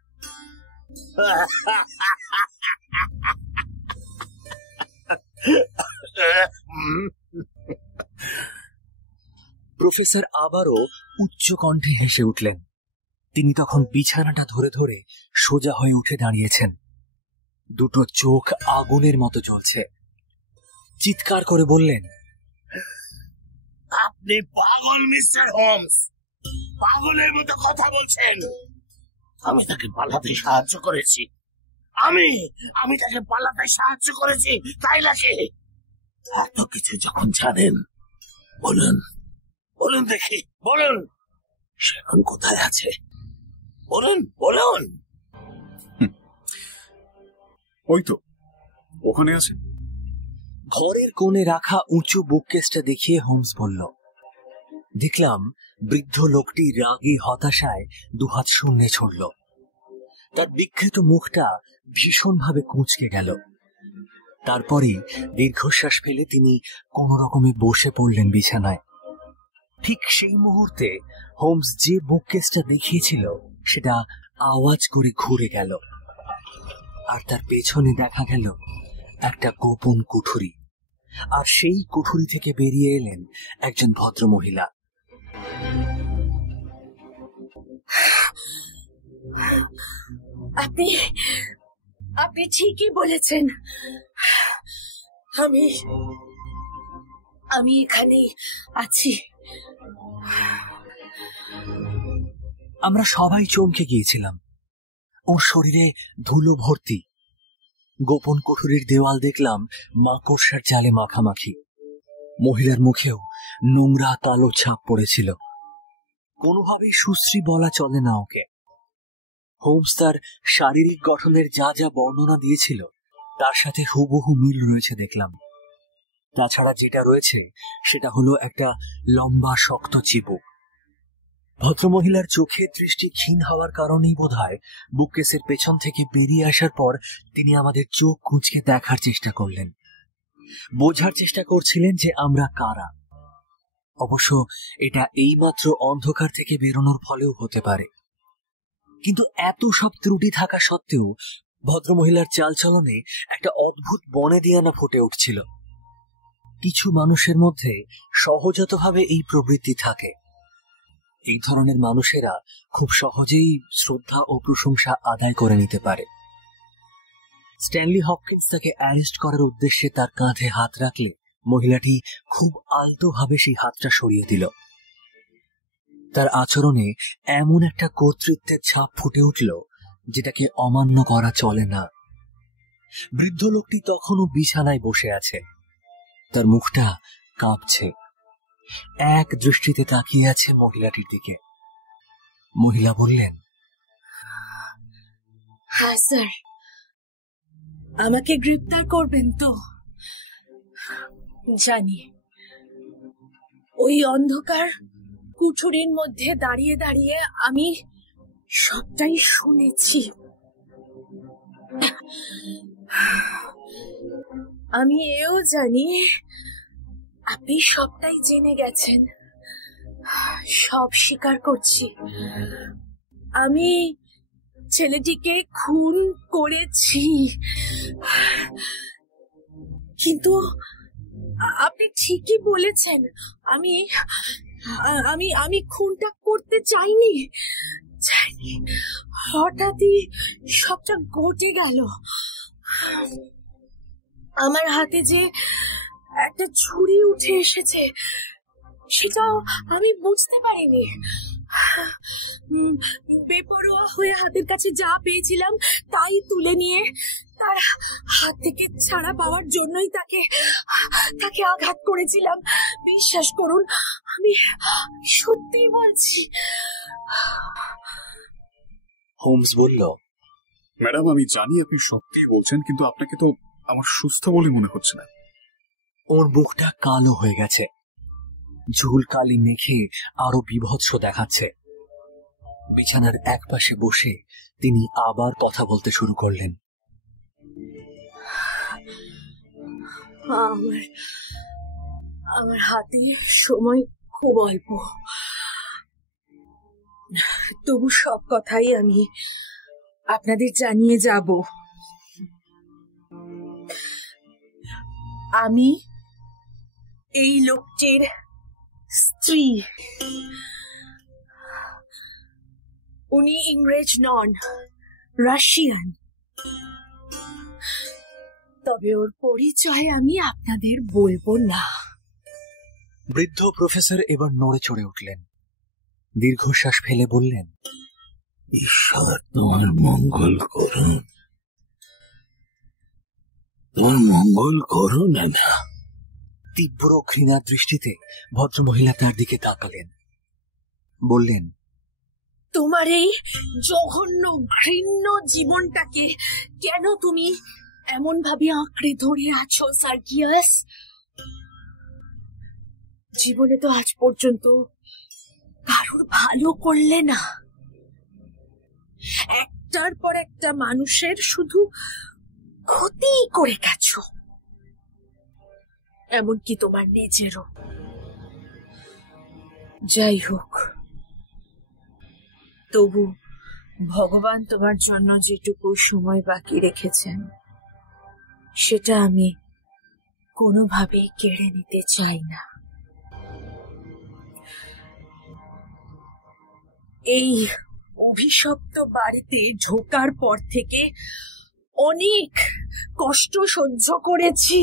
প্রফেসর আবারও উচ্চ কণ্ঠে হেসে উঠলেন। তিনি তখন বিছানাটা ধরে ধরে সোজা হয়ে উঠে দাঁড়িয়েছেন। দুটো চোখ আগুনের মতো জ্বলছে। চিৎকার করে বললেন, আপনি পাগল মিস্টার হোমস, পাগলের মতো কথা বলছেন। আমি তাকে পালাতে সাহায্য করেছি, আমি তাকে পালাতে সাহায্য করেছি, তাই নাকি? এত কিছু যখন জানেন, বলুন বলুন দেখি, বলুন সে এখন কোথায় আছে? বলুন বলুন। ওই তো ওখানে আছে। ঘরের কোণে রাখা উঁচু বুককেসটা দেখিয়ে হোমস বলল। দেখলাম বৃদ্ধ লোকটি রাগী হতাশায় দুহাত শূন্যে ছুড়ল। তার বিকৃত মুখটা ভীষণভাবে কুঁচকে গেল। তারপরেই দীর্ঘশ্বাস ফেলে তিনি কোন রকমে বসে পড়লেন বিছানায়। ঠিক সেই মুহূর্তে হোমস যে বুককেসটা দেখিয়েছিল সেটা আওয়াজ করে ঘুরে গেল, আর তার পেছনে দেখা গেল একটা গোপন কুঠুরি। আর সেই কুঠুরি থেকে বেরিয়ে এলেন একজন ভদ্রমহিলা। আপনি আপনি ঠিকই বলেছেন, আমি এখানে আছি। আমরা সবাই চমকে গিয়েছিলাম। ওর শরীরে ধুলো ভর্তি। গোপন কুঠুরির দেওয়াল দেখলাম মাকড়সার জালে মাখামাখি। মহিলার মুখেও নোংরা কালো ছাপ পড়েছিল। কোনোভাবেই সুশ্রী বলা চলে না ওকে। হোমস তার শারীরিক গঠনের যা যা বর্ণনা দিয়েছিল তার সাথে হুবহু মিল রয়েছে দেখলাম। তাছাড়া যেটা রয়েছে সেটা হলো একটা লম্বা শক্ত চিবুক। ভদ্রমহিলার চোখে দৃষ্টি ক্ষীণ হওয়ার কারণেই বোধহয় বুককেসের পেছন থেকে বেরিয়ে আসার পর তিনি আমাদের চোখ কুঁচকে দেখার চেষ্টা করলেন, বোঝার চেষ্টা করছিলেন যে আমরা কারা। অবশ্য এটা এইমাত্র অন্ধকার থেকে বেরোনোর ফলেও হতে পারে। কিন্তু এত সব ত্রুটি থাকা সত্ত্বেও ভদ্রমহিলার চালচলনে একটা অদ্ভুত বনেদিয়ানা ফুটে উঠছিল। কিছু মানুষের মধ্যে সহজাতভাবে এই প্রবৃত্তি থাকে। এই ধরনের মানুষেরা খুব সহজেই শ্রদ্ধা ও প্রশংসা আদায় করে নিতে পারে। স্ট্যানলি হপকিন্স তাকে অ্যারেস্ট করার উদ্দেশ্যে তার কাঁধে হাত রাখলে মহিলাটি খুব আলতোভাবে সেই হাতটা সরিয়ে দিল। তার আচরণে এমন একটা কর্তৃত্বের ছাপ ফুটে উঠল যেটাকে অমান্য করা চলে না। বৃদ্ধ লোকটি তখনও বিছানায় বসে আছে, তার মুখটা কাঁপছে, এক দৃষ্টিতে তাকিয়ে আছে মহিলাটির দিকে। মহিলা বললেন, হ্যাঁ স্যার, আমাকে গ্রেপ্তার করবেন তো? জানি ওই অন্ধকার কুঠুরির মধ্যে দাঁড়িয়ে দাঁড়িয়ে আমি সবটাই শুনেছি। আমি এও জানি আপনি সবটাই জেনে গেছেন। সব স্বীকার করছি, আমি ছেলেটিকে খুন করেছি। কিন্তু আপনি ঠিকই বলেছেন, আমি আমি আমি খুনটা করতে চাইনি। হঠাৎই সবটা ঘটে গেল। আমার হাতে যে একটা ছুরি উঠে এসেছে সেটাও আমি বুঝতে পারিনি। বেপরোয়া হয়ে হাতের কাছে যা পেয়েছিলাম তাই তুলে নিয়ে তার হাত থেকে ছাড়া পাওয়ার জন্যই তাকে আঘাত করেছিলাম। বিশ্বাস করুন, আমি সত্যিই বলছি। হোমস বলল, ম্যাডাম, আমি জানি আপনি সত্যি বলছেন, কিন্তু আপনাকে তো আমার সুস্থ বলে মনে হচ্ছে না। ওর মুখটা কালো হয়ে গেছে, ঝুল কালি মেখে আরো বিভৎস দেখাচ্ছে। বিছানার একপাশে বসে তিনি আবার কথা বলতে শুরু করলেন। আমার হাতে সময় খুব অল্প, তবু সব কথাই আমি আপনাদের জানিয়ে যাব। আমি এই লোকটির স্ত্রী। উনি ইংরেজ নন, রাশিয়ান। তবে ওর পরিচয় আমি আপনাদের বলবো না। বৃদ্ধ প্রফেসর এবার নড়ে চড়ে উঠলেন, দীর্ঘশ্বাস ফেলে বললেন, ঈশ্বর তোমার মঙ্গল করুন, তোমার মঙ্গল করুন। না, তীব্র ঘৃণার দৃষ্টিতে ভদ্রমহিলা তার দিকে তাকালেন, বললেন, তোমার এই জঘন্য ঘৃণ্য জীবনটাকে কেন তুমি এমন ভাবে আঁকড়ে ধরে আছো সার্গিয়াস? জীবনে তো আজ পর্যন্ত কারোর ভালো করলে না, একটার পর একটা মানুষের শুধু ক্ষতি করে গেছো। এমনকি তোমার নিজেরও। যাই হোক, তবু ভগবান তোমার জন্য যেটুকু সময় বাকি রেখেছেন সেটা আমি কোনোভাবেই কেড়ে নিতে চাই না। এই অভিশপ্ত বাড়িতে ঢোকার পর থেকে অনেক কষ্ট সহ্য করেছি,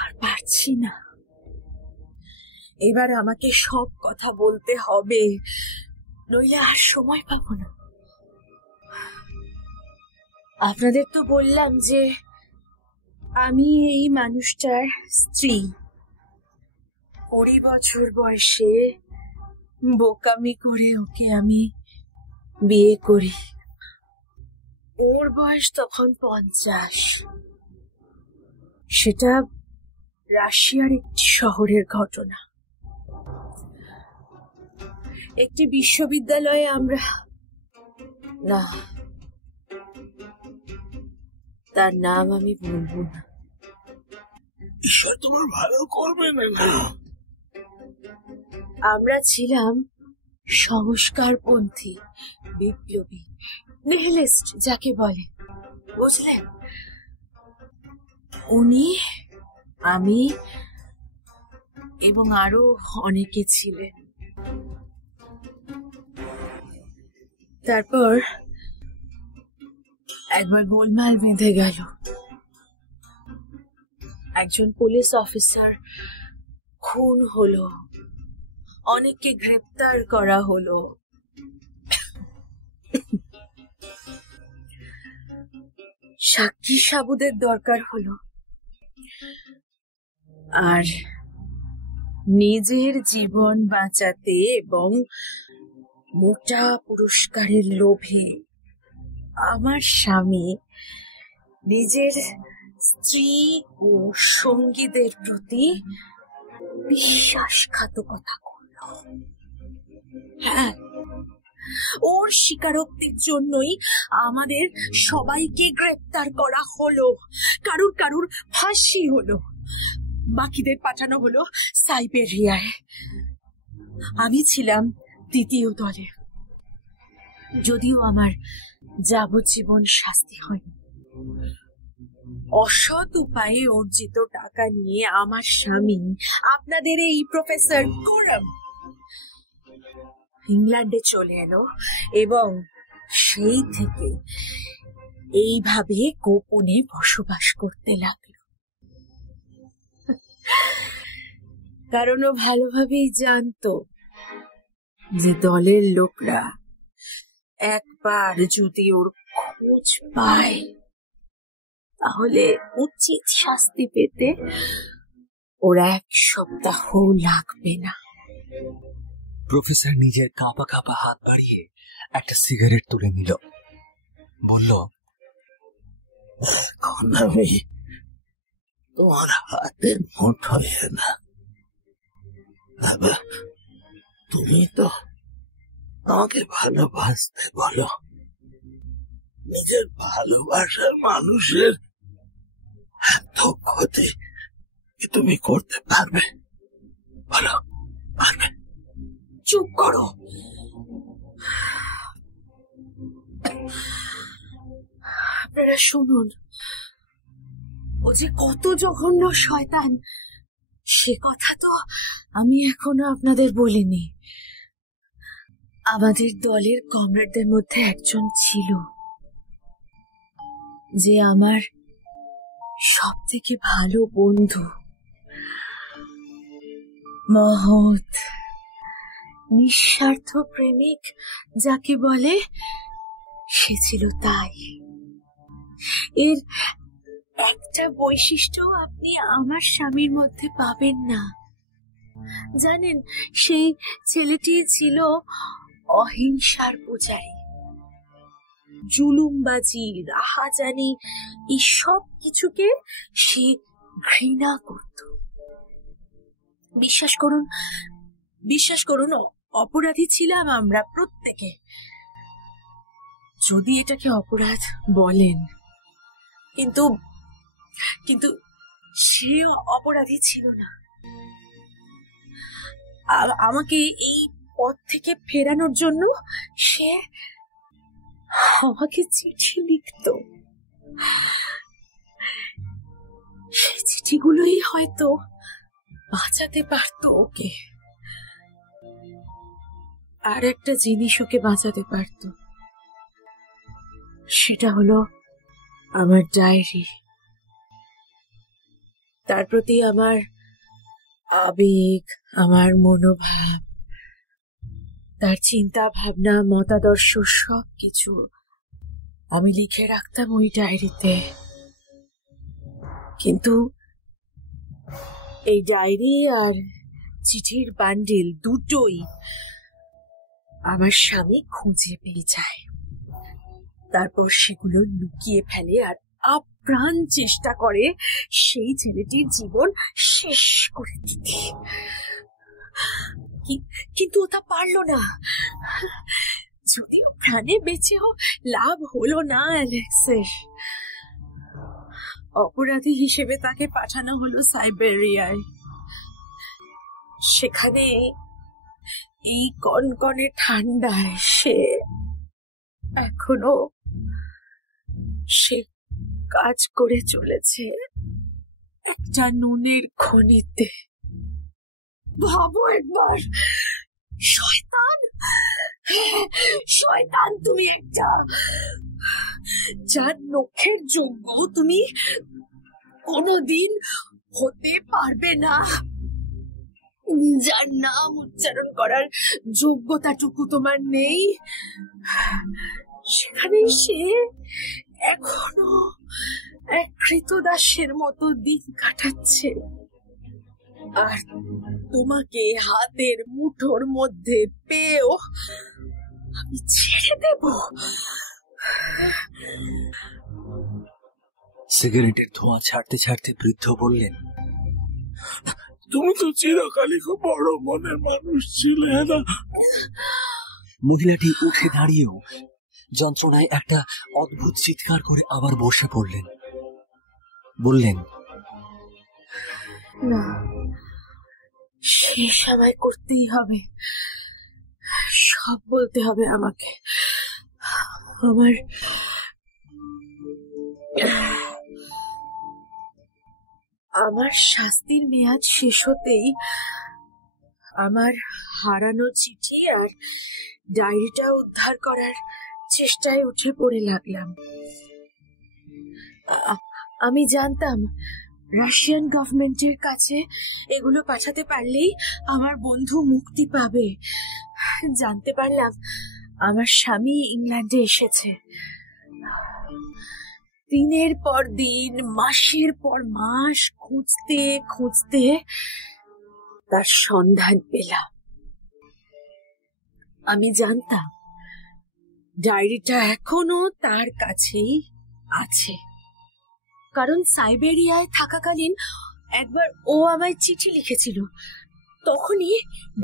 আর পারছি না। এবার আমাকে সব কথা বলতে হবে, নইলে আর সময় পাবো না। আপনাদের তো বললাম যে আমি এই মানুষটার স্ত্রী। 20 বছর বয়সে বোকামি করে ওকে আমি বিয়ে করি। ওর বয়স তখন 50। সেটা রাশিয়ার একটি শহরের ঘটনা। একটি বিশ্ববিদ্যালয়ে আমরা, না, তার নাম আমি বলবো না। ঈশ্বর তোমার ভালো করবে না। আমরা ছিলাম সংস্কারপন্থী, বিপ্লবী, নিহিলিস্ট যাকে বলে, বুঝলেন? উনি, আমি এবং আরো অনেকে ছিলেন। তারপর একবার গোলমাল বেঁধে গেল। একজন পুলিশ অফিসার খুন হলো, অনেককে গ্রেপ্তার করা হলো। সাক্ষী সাবুদের দরকার হলো, আর নিজের জীবন বাঁচাতে এবং মোটা পুরস্কারের লোভে আমার স্বামী নিজের স্ত্রী ও সঙ্গীদের প্রতি বিশ্বাসঘাতকতা করল। হ্যাঁ, ওর স্বীকারোক্তির জন্যই আমাদের সবাইকে গ্রেপ্তার করা হলো। কারুর ফাঁসি হলো, বাকিদের পাঠানো হলো সাইবেরিয়ায়। আমি ছিলাম দ্বিতীয় দলে, যদিও আমার যাবজ্জীবন শাস্তি হয়নি। অসৎ উপায়ে অর্জিত টাকা নিয়ে আমার স্বামী, আপনাদের এই প্রফেসর কোরাম, ইংল্যান্ডে চলে এলো এবং সেই থেকে এইভাবে গোপনে বসবাস করতে লাগলো। কারণ ও ভালোভাবেই জানতো যে দলের লোকরা একবার যদি ওর খোঁজ পায় তাহলে উচিত শাস্তি পেতে ওর 1 সপ্তাহ লাগবে না। প্রফেসর নিজের কাঁপা কাঁপা হাত বাড়িয়ে একটা সিগারেট তুলে নিল, বলল, এখন আমি তোমার হাতের মুঠোয় না। তুমি তো আমাকে ভালোবাসতে বলো। নিজের ভালোবাসার মানুষের এত ক্ষতি কি তুমি করতে পারবে? বলো, পারবে? চুপ করো। আপনারা শুনুন, ও যে কত জঘন্য শয়তান সে কথা তো আমি এখনো আপনাদের বলিনি। আমাদের দলের কমরেডদের মধ্যে একজন ছিল যে আমার সব থেকে ভালো বন্ধু, মহৎ নিঃস্বার্থ প্রেমিক যাকে বলে, সে ছিল তাই। এর একটা বৈশিষ্ট্য আপনি আমার স্বামীর মধ্যে পাবেন না। জানেন, সেই ছেলেটি ছিল অহিংসার পূজারী। জুলুমবাজি, রাহাজানি, এই সব কিছুকে সে ঘৃণা করত। বিশ্বাস করুন অপরাধী ছিলাম আমরা প্রত্যেকে, যদি এটাকে অপরাধ বলেন। কিন্তু কিন্তু সে অপরাধী ছিল না। আমাকে এই পথ থেকে ফেরানোর জন্য সে আমাকে চিঠি লিখত। সেই চিঠিগুলোই হয়তো বাঁচাতে পারতো ওকে। আর একটা জিনিস ওকে বাঁচাতে পারতো, সেটা হলো আমার ডায়েরি। তার প্রতি আমার আবেগ, আমার মনোভাব, তার চিন্তা ভাবনা, মতাদর্শ সবকিছু আমি লিখে রাখতাম ওই ডায়েরিতে। কিন্তু এই ডায়েরি আর চিঠির বান্ডিল দুটোই আমার স্বামী খুঁজে পেয়ে যায়। তারপর সেগুলো লুকিয়ে ফেলে আর আপ্রাণ চেষ্টা করে সেই ছেলেটির জীবন শেষ করে দিতে। কিন্তু ও তা পারল না। যদিও প্রাণে বেঁচেও লাভ হলো না অ্যালেক্সের। অপরাধী হিসেবে তাকে পাঠানো হলো সাইবেরিয়ায়। সেখানে এই কনকনে ঠান্ডায় সে এখনো কাজ করে চলেছে একটা নুনের খনিতে। ভাবো একবার, শয়তান, শয়তান তুমি একটা, যার নখের যোগ্য তুমি কোনোদিন হতে পারবে না, যার নাম উচ্চারণ করার যোগ্যতাটুকু তোমার নেই। সেখানে সে এখনো এক কৃতদাসের মতো দিন কাটাচ্ছে। আর তোমাকে হাতের মুঠোর মধ্যে পেয়েও আমি ছেড়ে দেব? সিগারেটের ধোঁয়া ছাড়তে ছাড়তে বৃদ্ধ বললেন, তুমি তো চিরকালই খুব বড় মনের মানুষ ছিলে না। মহিলাটি উঠে দাঁড়িয়েও যন্ত্রণায় একটা অদ্ভুত চিৎকার করে আবার বসে পড়লেন। বললেন, না, শেষ আমায় করতেই হবে। সব বলতে হবে আমাকে। আমার শাস্তির মেয়াদ শেষ হতেই আমার হারানো চিঠি আর ডায়েরিটা উদ্ধার করার চেষ্টায় উঠে পড়ে লাগলাম। আমি জানতাম রাশিয়ান গভর্নমেন্টের কাছে এগুলো পাঠাতে পারলেই আমার বন্ধু মুক্তি পাবে। জানতে পারলাম আমার স্বামী ইংল্যান্ডে এসেছে। দিনের পর দিন, মাসের পর মাস খুঁজতে খুঁজতে তার সন্ধান পেলাম। আমি জানতাম ডায়েরিটা এখনো তার কাছেই আছে, কারণ সাইবেরিয়ায় থাকাকালীন একবার ও আমায় চিঠি লিখেছিল। তখনই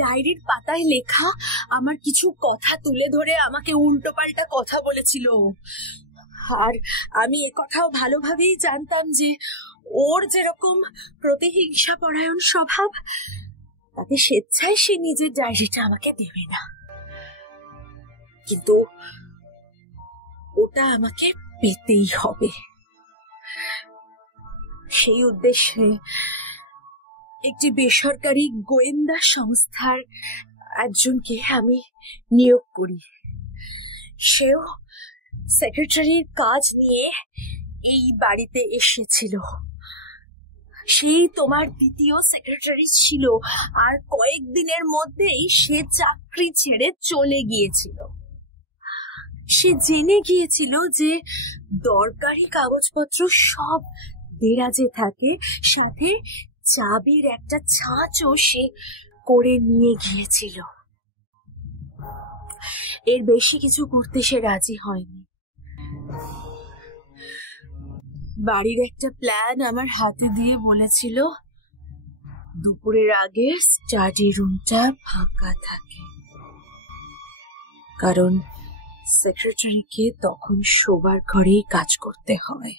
ডায়েরির পাতায় লেখা আমার কিছু কথা তুলে ধরে আমাকে উল্টোপাল্টা কথা বলেছিল। আর আমি একথাও ভালোভাবেই জানতাম যে ওর যেরকম প্রতিহিংসা পরায়ণ স্বভাব, তাতে স্বেচ্ছায় সে নিজের ডায়েরিটা আমাকে দেবে না। কিন্তু ওটা আমাকে পেতেই হবে। সেই উদ্দেশ্যে একটি বেসরকারি গোয়েন্দা সংস্থার একজনকে আমি নিয়োগ করি। সেও সেক্রেটারির কাজ নিয়ে এই বাড়িতে এসেছিল। সেই তোমার দ্বিতীয় সেক্রেটারি ছিল, আর কয়েকদিনের মধ্যেই সে চাকরি ছেড়ে চলে গিয়েছিল। সে জেনে গিয়েছিল যে দরকারি কাগজপত্র সব দেরাজে থাকে, সাথে চাবির একটা ছাঁচও সে করে নিয়ে গিয়েছিল। এর বেশি কিছু করতে সে রাজি হয়নি। বাড়ির একটা প্ল্যান আমার হাতে দিয়ে বলেছিল দুপুরের আগে স্টাডি রুমটা ফাঁকা থাকে, কারণ সেক্রেটারিকে তখন শোবার ঘরেই কাজ করতে হয়।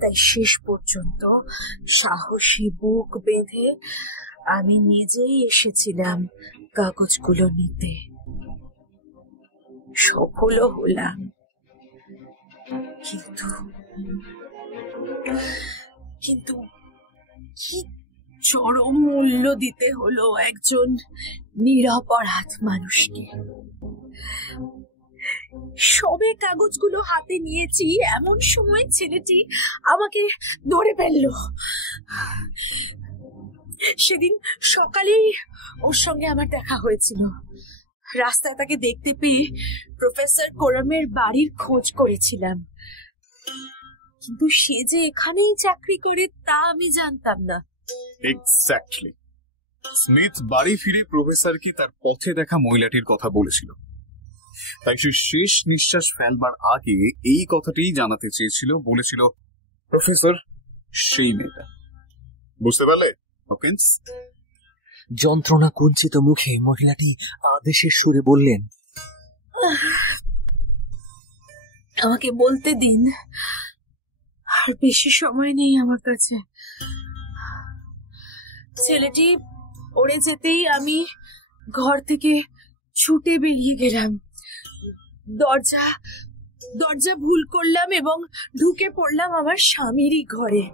তাই শেষ পর্যন্ত সাহসী বুক বেঁধে আমি নিজেই এসেছিলাম কাগজগুলো নিতে। সফলও হলাম, কিন্তু কিন্তু কি চরম মূল্য দিতে হলো একজন নিরপরাধ মানুষকে। সবে কাগজগুলো হাতে নিয়েছি এমন সময় ছেলেটি আমাকে ধরে ফেলল। সেদিন সকালেই ওর সঙ্গে আমার দেখা হয়েছিল। রাস্তায় তাকে দেখতে পেয়ে প্রফেসর কোরামের বাড়ির খোঁজ করেছিলাম, কিন্তু সে যে এখানেই চাকরি করে তা আমি জানতাম না। এক্স্যাক্টলি, স্মিথ বাড়ি ফিরে প্রফেসরকে তার পথে দেখা মহিলাটির কথা বলেছিল, তাই সে শেষ নিঃশ্বাস ফেলবার আগে এই কথাটি জানাতে চেয়েছিল। বলেছিল প্রফেসর সেই মেয়েটা। বুঝতে পারলে হকিন্স? যন্ত্রণা কুঞ্চিত মুখে মহিলাটি আদেশের সুরে বললেন, আমাকে বলতে দিন, আর বেশি সময় নেই আমার কাছে। ছেলেটি ওড়ে যেতেই আমি ঘর থেকে ছুটে বেরিয়ে গেলাম। দরজা ভুল করলাম এবং ঢুকে পড়লাম আমার স্বামীরই ঘরে।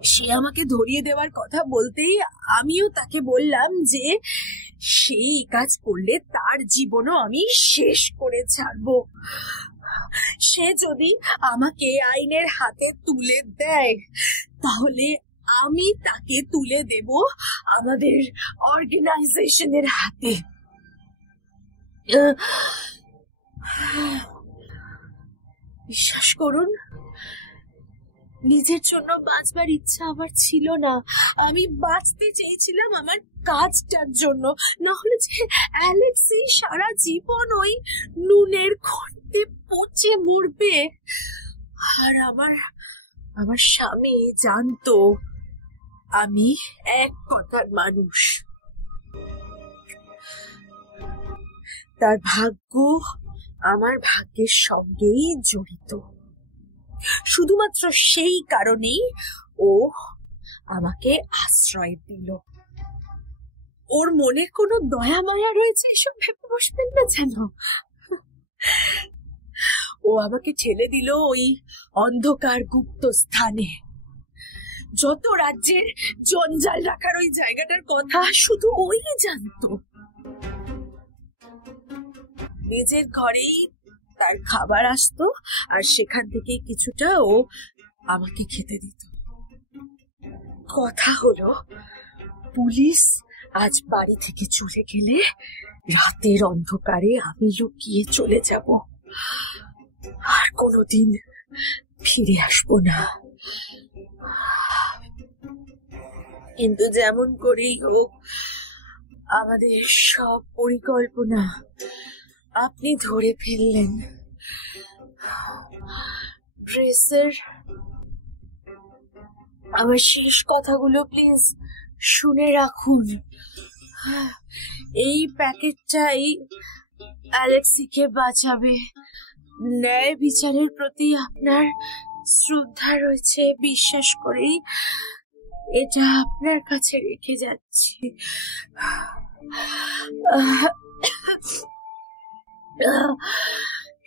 সে আমাকে ধরিয়ে দেওয়ার কথা বলতেই আমিও তাকে বললাম যে সেই কাজ করলে তার জীবনও আমি শেষ করে ছাড়বো। সে যদি আমাকে আইনের হাতে তুলে দেয় তাহলে আমি তাকে তুলে দেব আমাদের অর্গানাইজেশনের হাতে। বিশ্বাস করুন, নিজের জন্য বাঁচবার ইচ্ছা আমার ছিল না। আমি বাঁচতে চেয়েছিলাম আমার কাজটার জন্য, না হলে যে অ্যালেক্সি সারা জীবন ওই নুনের খড়তে পচে মরবে। আর আমার স্বামী জানতো আমি এক কথার মানুষ। তার ভাগ্য আমার ভাগ্যের সঙ্গেই জড়িত। শুধুমাত্র সেই কারণেই ও আমাকে আশ্রয় দিল। ওর মনে কোনো দয়া মায়া রয়েছে এসব ভেবে বসবেন না যেন। ও আমাকে ঠেলে দিল ওই অন্ধকার গুপ্ত স্থানে। যত রাজ্যের জঞ্জাল রাখার ওই জায়গাটার কথা শুধু ওই জানতো। নিজের ঘরেই তার খাবার আসতো, আর সেখান থেকে কিছুটা ও আমাকে খেতে দিত। কথা হলো, পুলিশ আজ বাড়ি থেকে চলে গেলে রাতের অন্ধকারে আমি লুকিয়ে চলে যাব, আর কোনোদিন ফিরে আসবো না। কিন্তু যেমন করেই হোক আমাদের সব পরিকল্পনা আপনি ধরে ফেললেন। প্রেসার, আমার শেষ কথাগুলো প্লিজ শুনে রাখুন। এই প্যাকেটটাই অ্যালেক্সিকে বাঁচাবে। ন্যায় বিচারের প্রতি আপনার শ্রদ্ধা রয়েছে বিশ্বাস করেই এটা আপনার কাছে রেখে যাচ্ছি।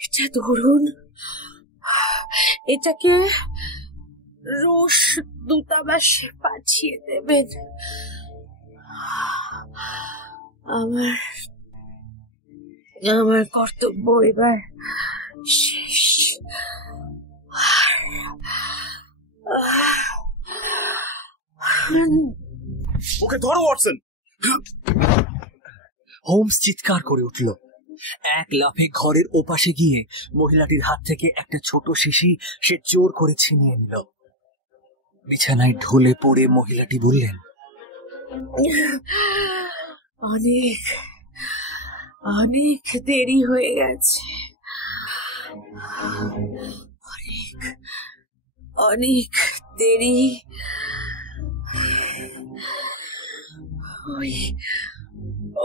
এটা ধরুন, এটাকে রুশ দূতাবাসে পাঠিয়ে দেবেন। আমার কর্তব্য এবার শেষ। ওকে ধরো ওয়াটসন। হোমস চিৎকার করে উঠল। এক লাফে ঘরের ওপাশে গিয়ে মহিলাটির হাত থেকে একটা ছোট শিশি সে জোর করে ছিনিয়ে নিল। বিছানায় ঢলে পড়ে মহিলাটি বললেন, অনেক অনেক দেরি হয়ে গেছে, অনেক অনেক দেরি।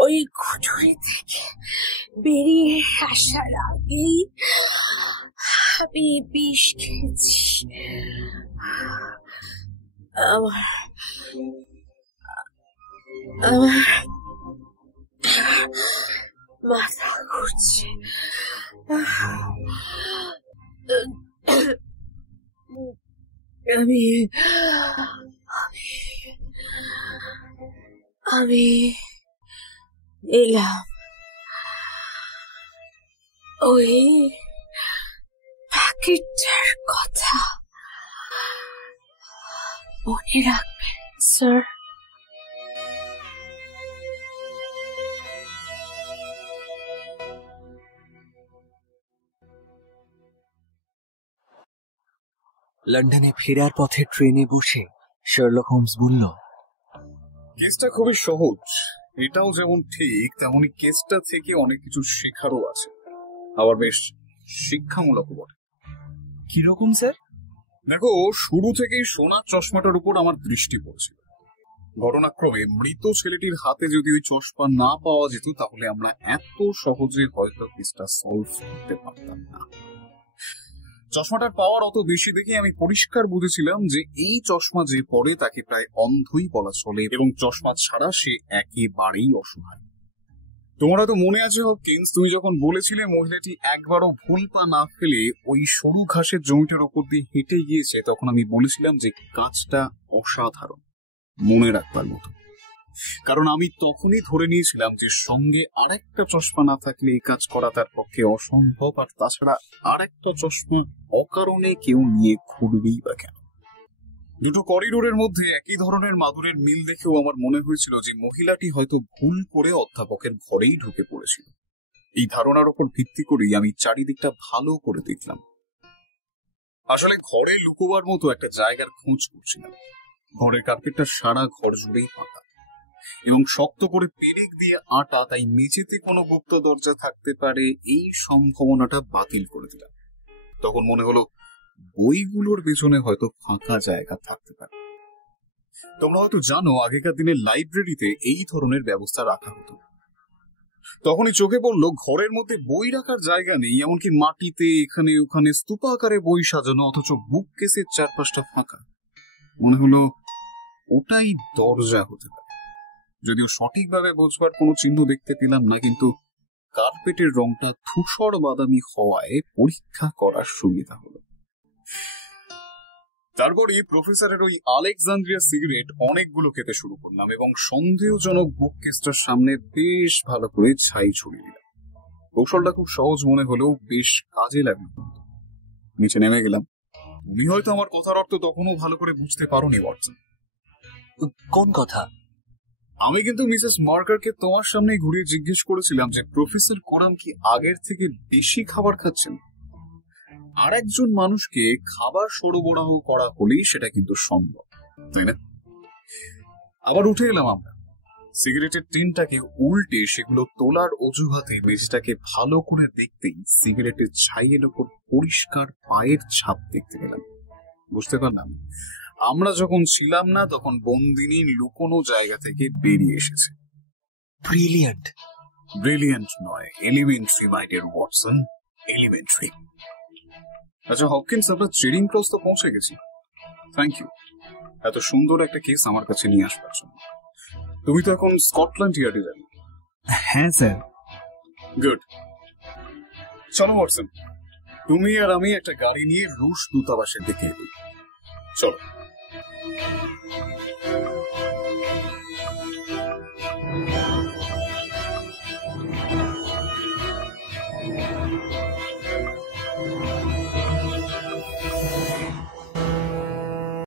ওই কুঠুরি থেকে বেরিয়ে আসার আগেই আমি বিষ খেয়েছি। আমার আমার মাথা ঘুরছে। আমি আমি এলাম ওই প্যাকেটটার কথা মনে রাখবেন স্যার। লন্ডনে ফেরার পথে ট্রেনে বসে শার্লক হোমস বলল, কেসটা খুবই সহজ। এটাও যেমন ঠিক তেমনি কেসটা থেকে অনেক কিছু শেখারও আছে, আবার বেশ শিক্ষামূলক বটে। কিরকম স্যার? দেখো, শুরু থেকেই সোনার চশমাটার উপর আমার দৃষ্টি পড়ছিল। ঘটনাক্রমে মৃত ছেলেটির হাতে যদি ওই চশমা না পাওয়া যেত তাহলে আমরা এত সহজে হয়তো কেসটা সলভ করতে পারতাম না। চশমাটার পাওয়ার অত বেশি দেখে আমি পরিষ্কার বুঝেছিলাম যে এই চশমা যে পরে তাকে প্রায় অন্ধই বলা চলে, এবং চশমা ছাড়া সে একেবারেই অসহায়। তোমরা তো মনে আছে হপকিন্স, তুমি যখন বলেছিলে মহিলাটি একবারও ভুল পা না ফেলে ওই সরু ঘাসের জমিটার উপর দিয়ে হেঁটে গিয়েছে, তখন আমি বলেছিলাম যে কাজটা অসাধারণ, মনে রাখবার মতো। কারণ আমি তখনই ধরে নিয়েছিলাম যে সঙ্গে আরেকটা চশমা না থাকলে এই কাজ করা তার পক্ষে অসম্ভব, আর তাছাড়া আরেকটা চশমা অকারণে কেউ নিয়ে ঘুরবেই বা কেন। দুটো করিডোরের মধ্যে একই ধরনের মাদুরের মিল দেখেও আমার মনে হয়েছিল যে মহিলাটি হয়তো ভুল করে অধ্যাপকের ঘরেই ঢুকে পড়েছিল। এই ধারণার উপর ভিত্তি করেই আমি চারিদিকটা ভালো করে দেখলাম। আসলে ঘরে লুকোবার মতো একটা জায়গার খোঁজ করছিলাম। ঘরের কার্পেটটা সারা ঘর জুড়েই পাতা এবং শক্ত করে পেরেক দিয়ে আটা, তাই মেঝেতে কোনো গুপ্ত দরজা থাকতে পারে এই সম্ভাবনাটা বাতিল করে দিলাম। তখন মনে হলো বইগুলোর পেছনে হয়তো ফাঁকা জায়গা থাকতে পারে। তোমরা হয়তো জানো, আগেকার দিনে লাইব্রেরিতে এই ধরনের ব্যবস্থা রাখা হতো। তখনই চোখে পড়লো ঘরের মধ্যে বই রাখার জায়গা নেই, এমনকি মাটিতে এখানে ওখানে স্তূপা আকারে বই সাজানো, অথচ বুক কেসের চারপাশটা ফাঁকা। মনে হলো ওটাই দরজা হতে পারে। যদিও সঠিকভাবে বোঝবার কোনো চিহ্ন দেখতে পেলাম না, কিন্তু কার্পেটের রংটা ধূসর বাদামি হওয়ায় পরীক্ষা করার সুবিধা হলো। তারপরে প্রফেসরের ওই আলেকজান্দ্রিয়া সিগারেট অনেকগুলো খেতে শুরু করলাম এবং সন্দেহজনক বুক কেসটার সামনে বেশ ভালো করে ছাই ছড়িয়ে দিলাম। কৌশলটা খুব সহজ মনে হলেও বেশ কাজে লাগলো। নিচে নেমে গেলাম। তুমি হয়তো আমার কথার অর্থ তখনও ভালো করে বুঝতে পারোনি ওয়াটসন। কোন কথা? আমি কিন্তু মিসেস মার্কারকে তোমার সামনে ঘুরিয়ে জিজ্ঞেস করেছিলাম যে প্রফেসর কোরাম কি আগের থেকে বেশি খাবার খাচ্ছেন। আর একজন মানুষকে খাবার সরবরাহ করা হলেই সেটা কিন্তু সম্ভব, তাই না? আবার উঠে এলাম আমরা। সিগারেটের টিনটাকে উল্টে সেগুলো তোলার অজুহাতে মেঝেটাকে ভালো করে দেখতেই সিগারেটের ছাইয়ের ওপর পরিষ্কার পায়ের ছাপ দেখতে পেলাম। বুঝতে পারলাম আমরা যখন ছিলাম না তখন বন্দিনী লুকোনো জায়গা থেকে বেরিয়ে এসেছে। ব্রিলিয়ান্ট। ব্রিলিয়ান্ট নয়, elementary my dear Watson, elementary. আচ্ছা হপকিন্স, আমরা চেরিং ক্রস তো পৌঁছে গেছি। থ্যাংক ইউ এত সুন্দর একটা কেস আমার কাছে নিয়ে আসবার জন্য। তুমি তো এখন স্কটল্যান্ড ইয়ার্ডে যাবে? হ্যাঁ স্যার। গুড। চলো ওয়াটসন, তুমি আর আমি একটা গাড়ি নিয়ে রুশ দূতাবাসের দিকে এগোই। চলো।